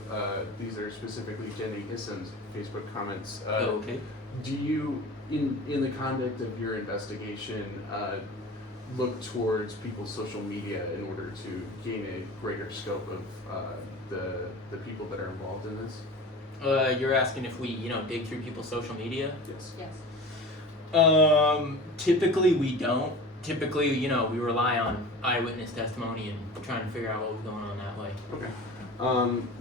These are specifically Jenny Hisson's Facebook comments. Okay. Do you, in the conduct of your investigation, look towards people's social media in order to gain a greater scope of the people that are involved in this? You're asking if we, dig through people's social media? Yes. Yes. Typically we don't. Typically, we rely on eyewitness testimony and trying to figure out what was going on that way. Okay.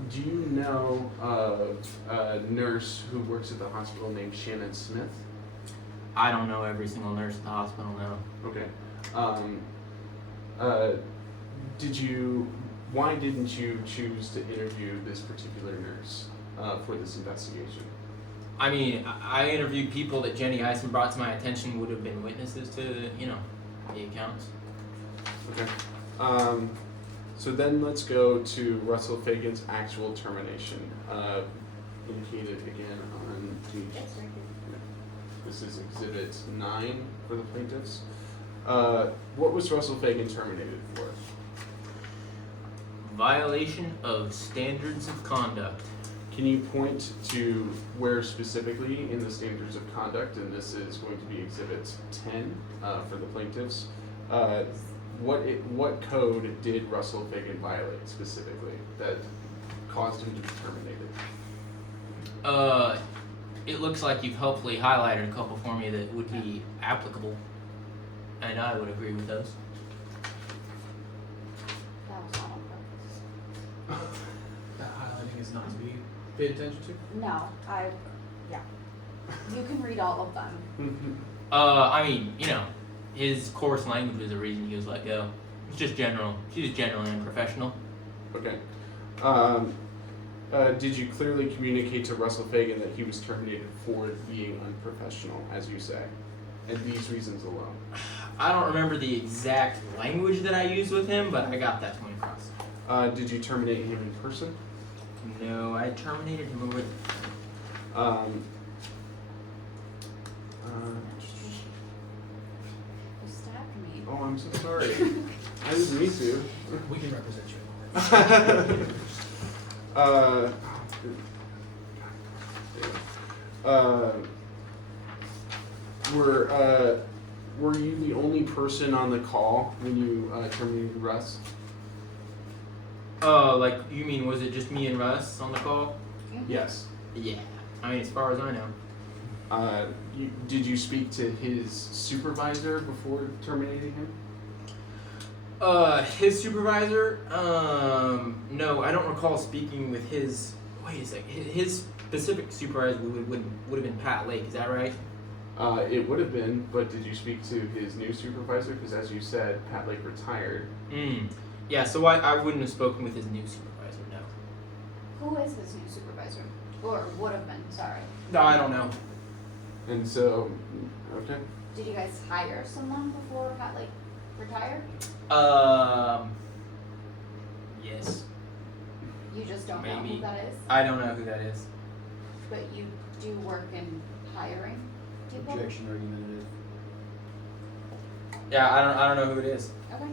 Do you know of a nurse who works at the hospital named Shannon Smith? I don't know every single nurse at the hospital, no. Okay. Why didn't you choose to interview this particular nurse for this investigation? I mean, I interviewed people that Jenny Eisen brought to my attention would have been witnesses to, the accounts. Okay. So then let's go to Russell Fagan's actual termination, indicated again on page. It's right here. This is Exhibit 9 for the plaintiffs. What was Russell Fagan terminated for? Violation of standards of conduct. Can you point to where specifically in the standards of conduct, and this is going to be Exhibit 10 for the plaintiffs, what code did Russell Fagan violate specifically that caused him to be terminated? It looks like you've helpfully highlighted a couple for me that would be applicable, and I would agree with those. That was not on purpose. That highlighting is not to be paid attention to. No, you can read all of them. I mean, his coarse language was the reason he was let go. It's just general. She was generally unprofessional. Okay. Did you clearly communicate to Russell Fagan that he was terminated for being unprofessional, as you say, and these reasons alone? I don't remember the exact language that I used with him, but I got that point across. Did you terminate him in person? No, I terminated him over. You stabbed me. Oh, I'm so sorry. I didn't mean to. We can represent you. Were you the only person on the call when you terminated Russ? Like, you mean, was it just me and Russ on the call? Yes. Yeah. I mean, as far as I know. Did you speak to his supervisor before terminating him? His supervisor? No, I don't recall speaking with his. Wait a second. His specific supervisor would have been Pat Lake. Is that right? It would have been, but did you speak to his new supervisor? Because as you said, Pat Lake retired. Yeah. So I wouldn't have spoken with his new supervisor. No. Who is his new supervisor? Or would have been, sorry. No, I don't know. And so, okay. Did you guys hire someone before Pat Lake retired? Yes. You just don't know Maybe. who that is? I don't know who that is. But you do work in hiring people? Objection argumentative. Yeah, I don't know who it is. Okay.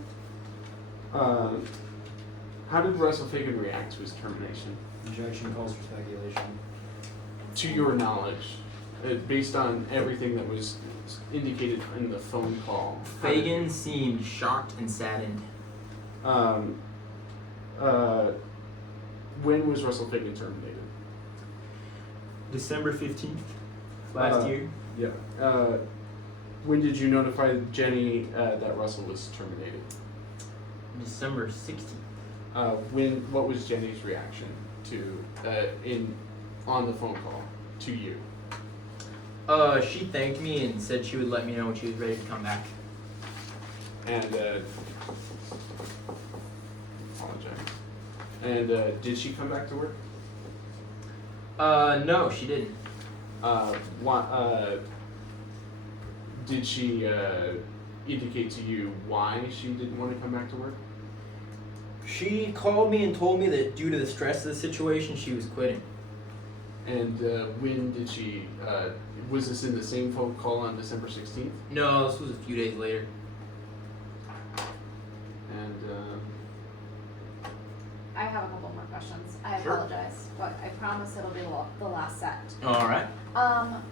How did Russell Fagan react to his termination? Objection calls for speculation. To your knowledge, based on everything that was indicated in the phone call. Fagan seemed shocked and saddened. When was Russell Fagan terminated? December 15th last year. Yeah. When did you notify Jenny that Russell was terminated? December 16th. What was Jenny's reaction to on the phone call to you? She thanked me and said she would let me know when she was ready to come back. And apologize. And did she come back to work? No, she didn't. Did she indicate to you why she didn't want to come back to work? She called me and told me that due to the stress of the situation, she was quitting. And when did she? Was this in the same phone call on December 16th? No, this was a few days later. And I have a couple more questions. I Sure. apologize, but I promise it'll be the last set. All right.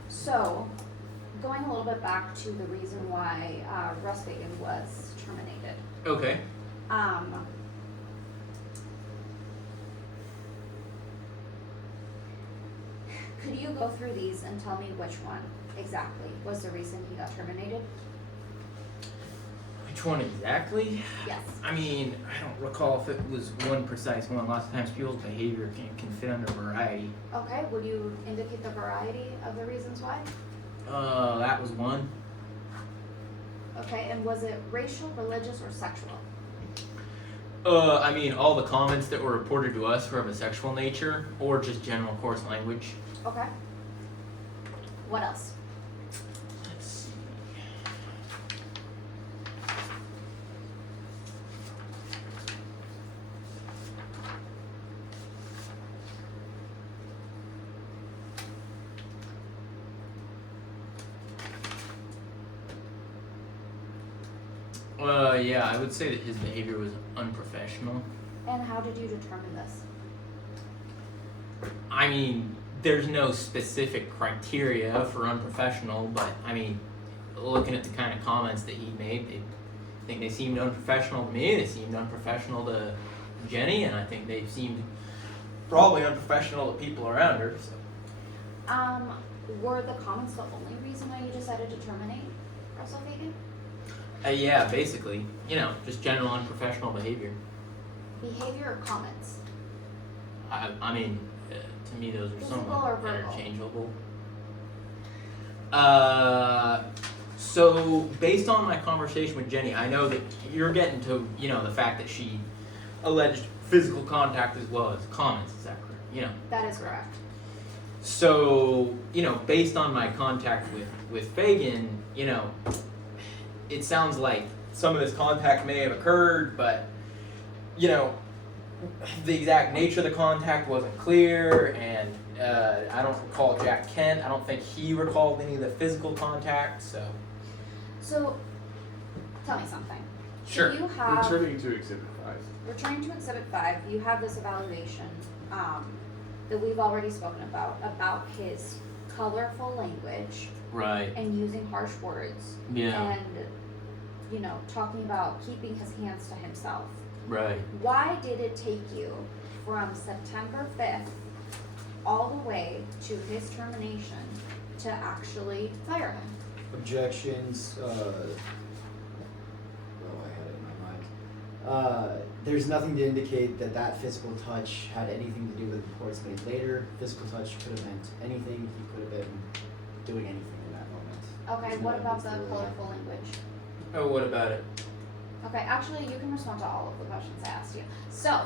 So, going a little bit back to the reason why Russ Fagan was terminated. Okay. Could you go through these and tell me which one exactly was the reason he got terminated? Which one exactly? Yes. I mean, I don't recall if it was one precise one. Lots of times people's behavior can fit under variety. Okay, would you indicate the variety of the reasons why? That was one. Okay, and was it racial, religious, or sexual? I mean, all the comments that were reported to us were of a sexual nature or just general coarse language. Okay. What else? Let's see. Yeah, I would say that his behavior was unprofessional. And how did you determine this? I mean, there's no specific criteria for unprofessional, but I mean, looking at the kind of comments that he made, I think they seemed unprofessional to me, they seemed unprofessional to Jenny, and I think they seemed probably unprofessional to people around her, so. Were the comments the only reason why you decided to terminate Russell Fagan? Yeah, basically, just general unprofessional behavior. Behavior or comments? I mean, to me those are Physical somewhat or verbal? interchangeable. So based on my conversation with Jenny, I know that you're getting to, the fact that she alleged physical contact as well as comments, is that correct? That is correct. So, based on my contact with Fagan, it sounds like some of this contact may have occurred, but, the exact nature of the contact wasn't clear, and I don't recall Jack Kent. I don't think he recalled any of the physical contact, so. So, tell me something. Sure. So you have, returning to Exhibit 5. returning to Exhibit 5, you have this evaluation that we've already spoken about his colorful language Right. and using harsh words. Yeah. And, talking about keeping his hands to himself. Right. Why did it take you from September 5th all the way to his termination to actually fire him? Objections, I had it in my mind. There's nothing to indicate that that physical touch had anything to do with reports made later. Physical touch could have meant anything. He could have been doing anything in that moment. Okay, There's what no about the evidence to colorful language? Oh, what about it? Okay, actually, you can respond to all of the questions I asked you. So,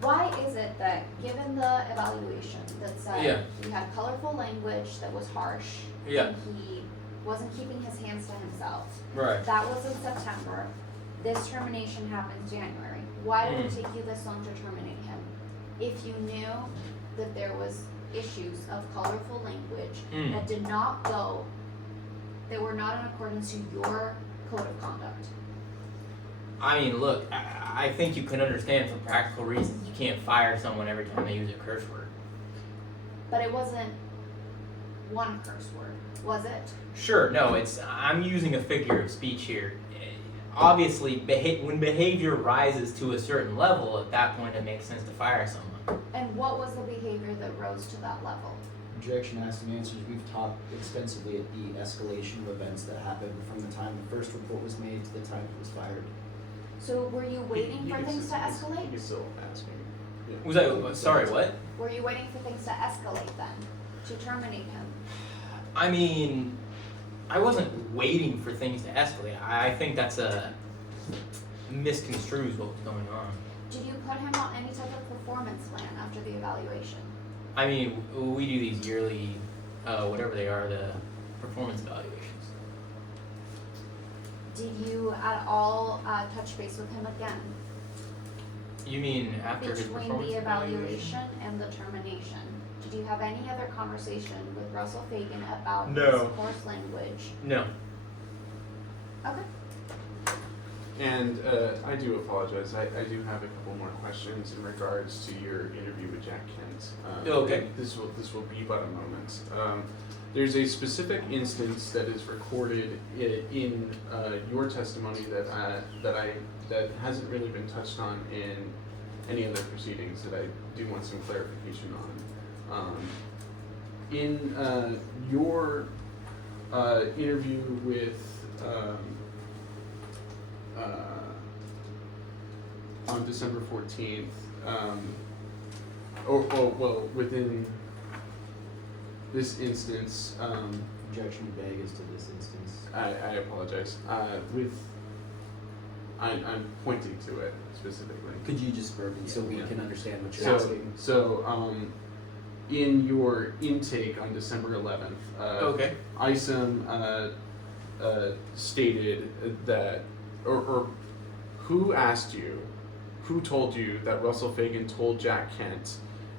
why is it that, given the evaluation that said Yeah. you had colorful language that was harsh, Yeah. and he wasn't keeping his hands to himself, Right. that was in September, this termination happened January. Why did it take you this long to terminate him? If you knew that there was issues of colorful language that did not go, that were not in accordance to your code of conduct. I mean, look, I think you can understand for practical reasons you can't fire someone every time they use a curse word. But it wasn't one curse word, was it? Sure, no, I'm using a figure of speech here. Obviously, when behavior rises to a certain level, at that point it makes sense to fire someone. And what was the behavior that rose to that level? Objection, asked and answers. We've talked extensively at the escalation of events that happened from the time the first report was made to the time it was fired. So were you waiting for things to You escalate? can still ask me. Yeah. Was that, sorry, what? Were you waiting for things to escalate then, to terminate him? I mean, I wasn't waiting for things to escalate. I think that's misconstrues what was going on. Did you put him on any type of performance plan after the evaluation? I mean, we do these yearly, whatever they are, the performance evaluations. Did you at all touch base with him again You mean after his between performance the evaluation and the termination? Did you have any other conversation with Russell Fagan about No. his coarse language? No. Okay. And I do apologize. I do have a couple more questions in regards to your interview with Jack Kent. Okay. This will be but a moment. There's a specific instance that is recorded in your testimony that hasn't really been touched on in any other proceedings that I do want some clarification on. In your interview with on December 14th, well, within this instance, Objection vague as to this instance. I apologize. I'm pointing to it specifically. Could you just verb it so we Yeah. can understand what you're So, asking? in your intake on December 11th, Okay. ISOM stated that, or who asked you, who told you that Russell Fagan told Jack Kent,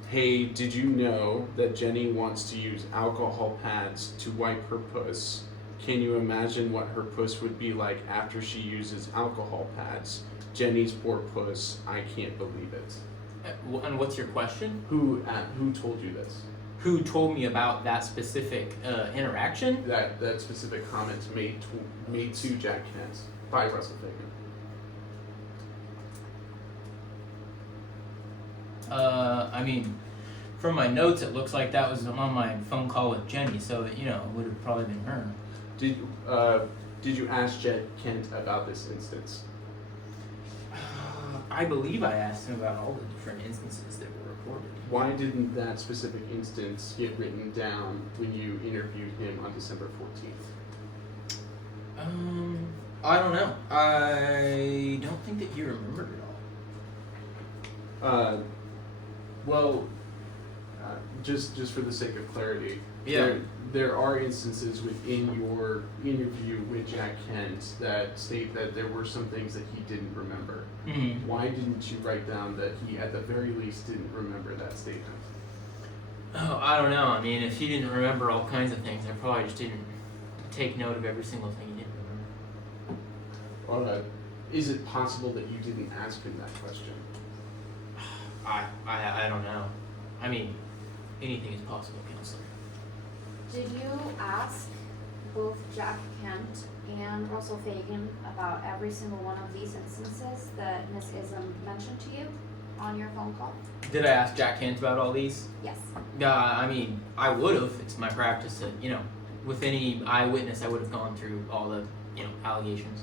hey, did you know that Jenny wants to use alcohol pads to wipe her puss? Can you imagine what her puss would be like after she uses alcohol pads? Jenny's poor puss, I can't believe it. And what's your question? Who told you this? Who told me about that specific interaction? That specific comment made to Jack Kent by Russell Fagan. I mean, from my notes, it looks like that was on my phone call with Jenny, so it would have probably been her. Did you ask Jack Kent about this instance? I believe I asked him about all the different instances that were reported. Why didn't that specific instance get written down when you interviewed him on December 14th? I don't know. I don't think that he remembered it all. Well, just for the sake of clarity, Yeah. there are instances within your interview with Jack Kent that state that there were some things that he didn't remember. Mm-hmm. Why didn't you write down that he, at the very least, didn't remember that statement? Oh, I don't know. I mean, if he didn't remember all kinds of things, I probably just didn't take note of every single thing he didn't remember. Is it possible that you didn't ask him that question? I don't know. I mean, anything is possible, counselor. Did you ask both Jack Kent and Russell Fagan about every single one of these instances that Ms. Ism mentioned to you on your phone call? Did I ask Jack Kent about all these? Yes. I mean, I would have. It's my practice to, with any eyewitness, I would have gone through all the, allegations.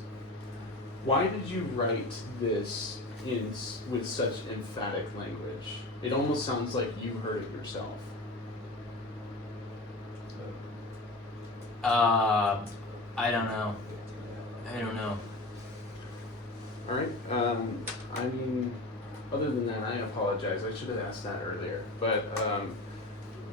Why did you write this with such emphatic language? It almost sounds like you heard it yourself. I don't know. All right. I mean, other than that, I apologize. I should have asked that earlier. But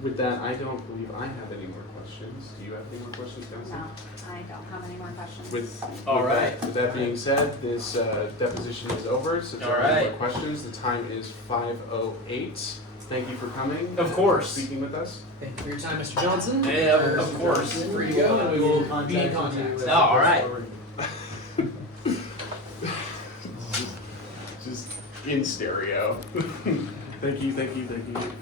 with that, I don't believe I have any more questions. Do you have any more questions, Johnson? No, I don't have any more questions. All With right. With that being said, this deposition is over. So if you All have any right. more questions, the time is 5:08. Thank you for coming. Of course. Speaking with us. Thank you for your time, Mr. Johnson. Yeah, Mr. of course. Johnson, free to go, and we will be in contact. Oh, all right. Just in stereo. Thank you.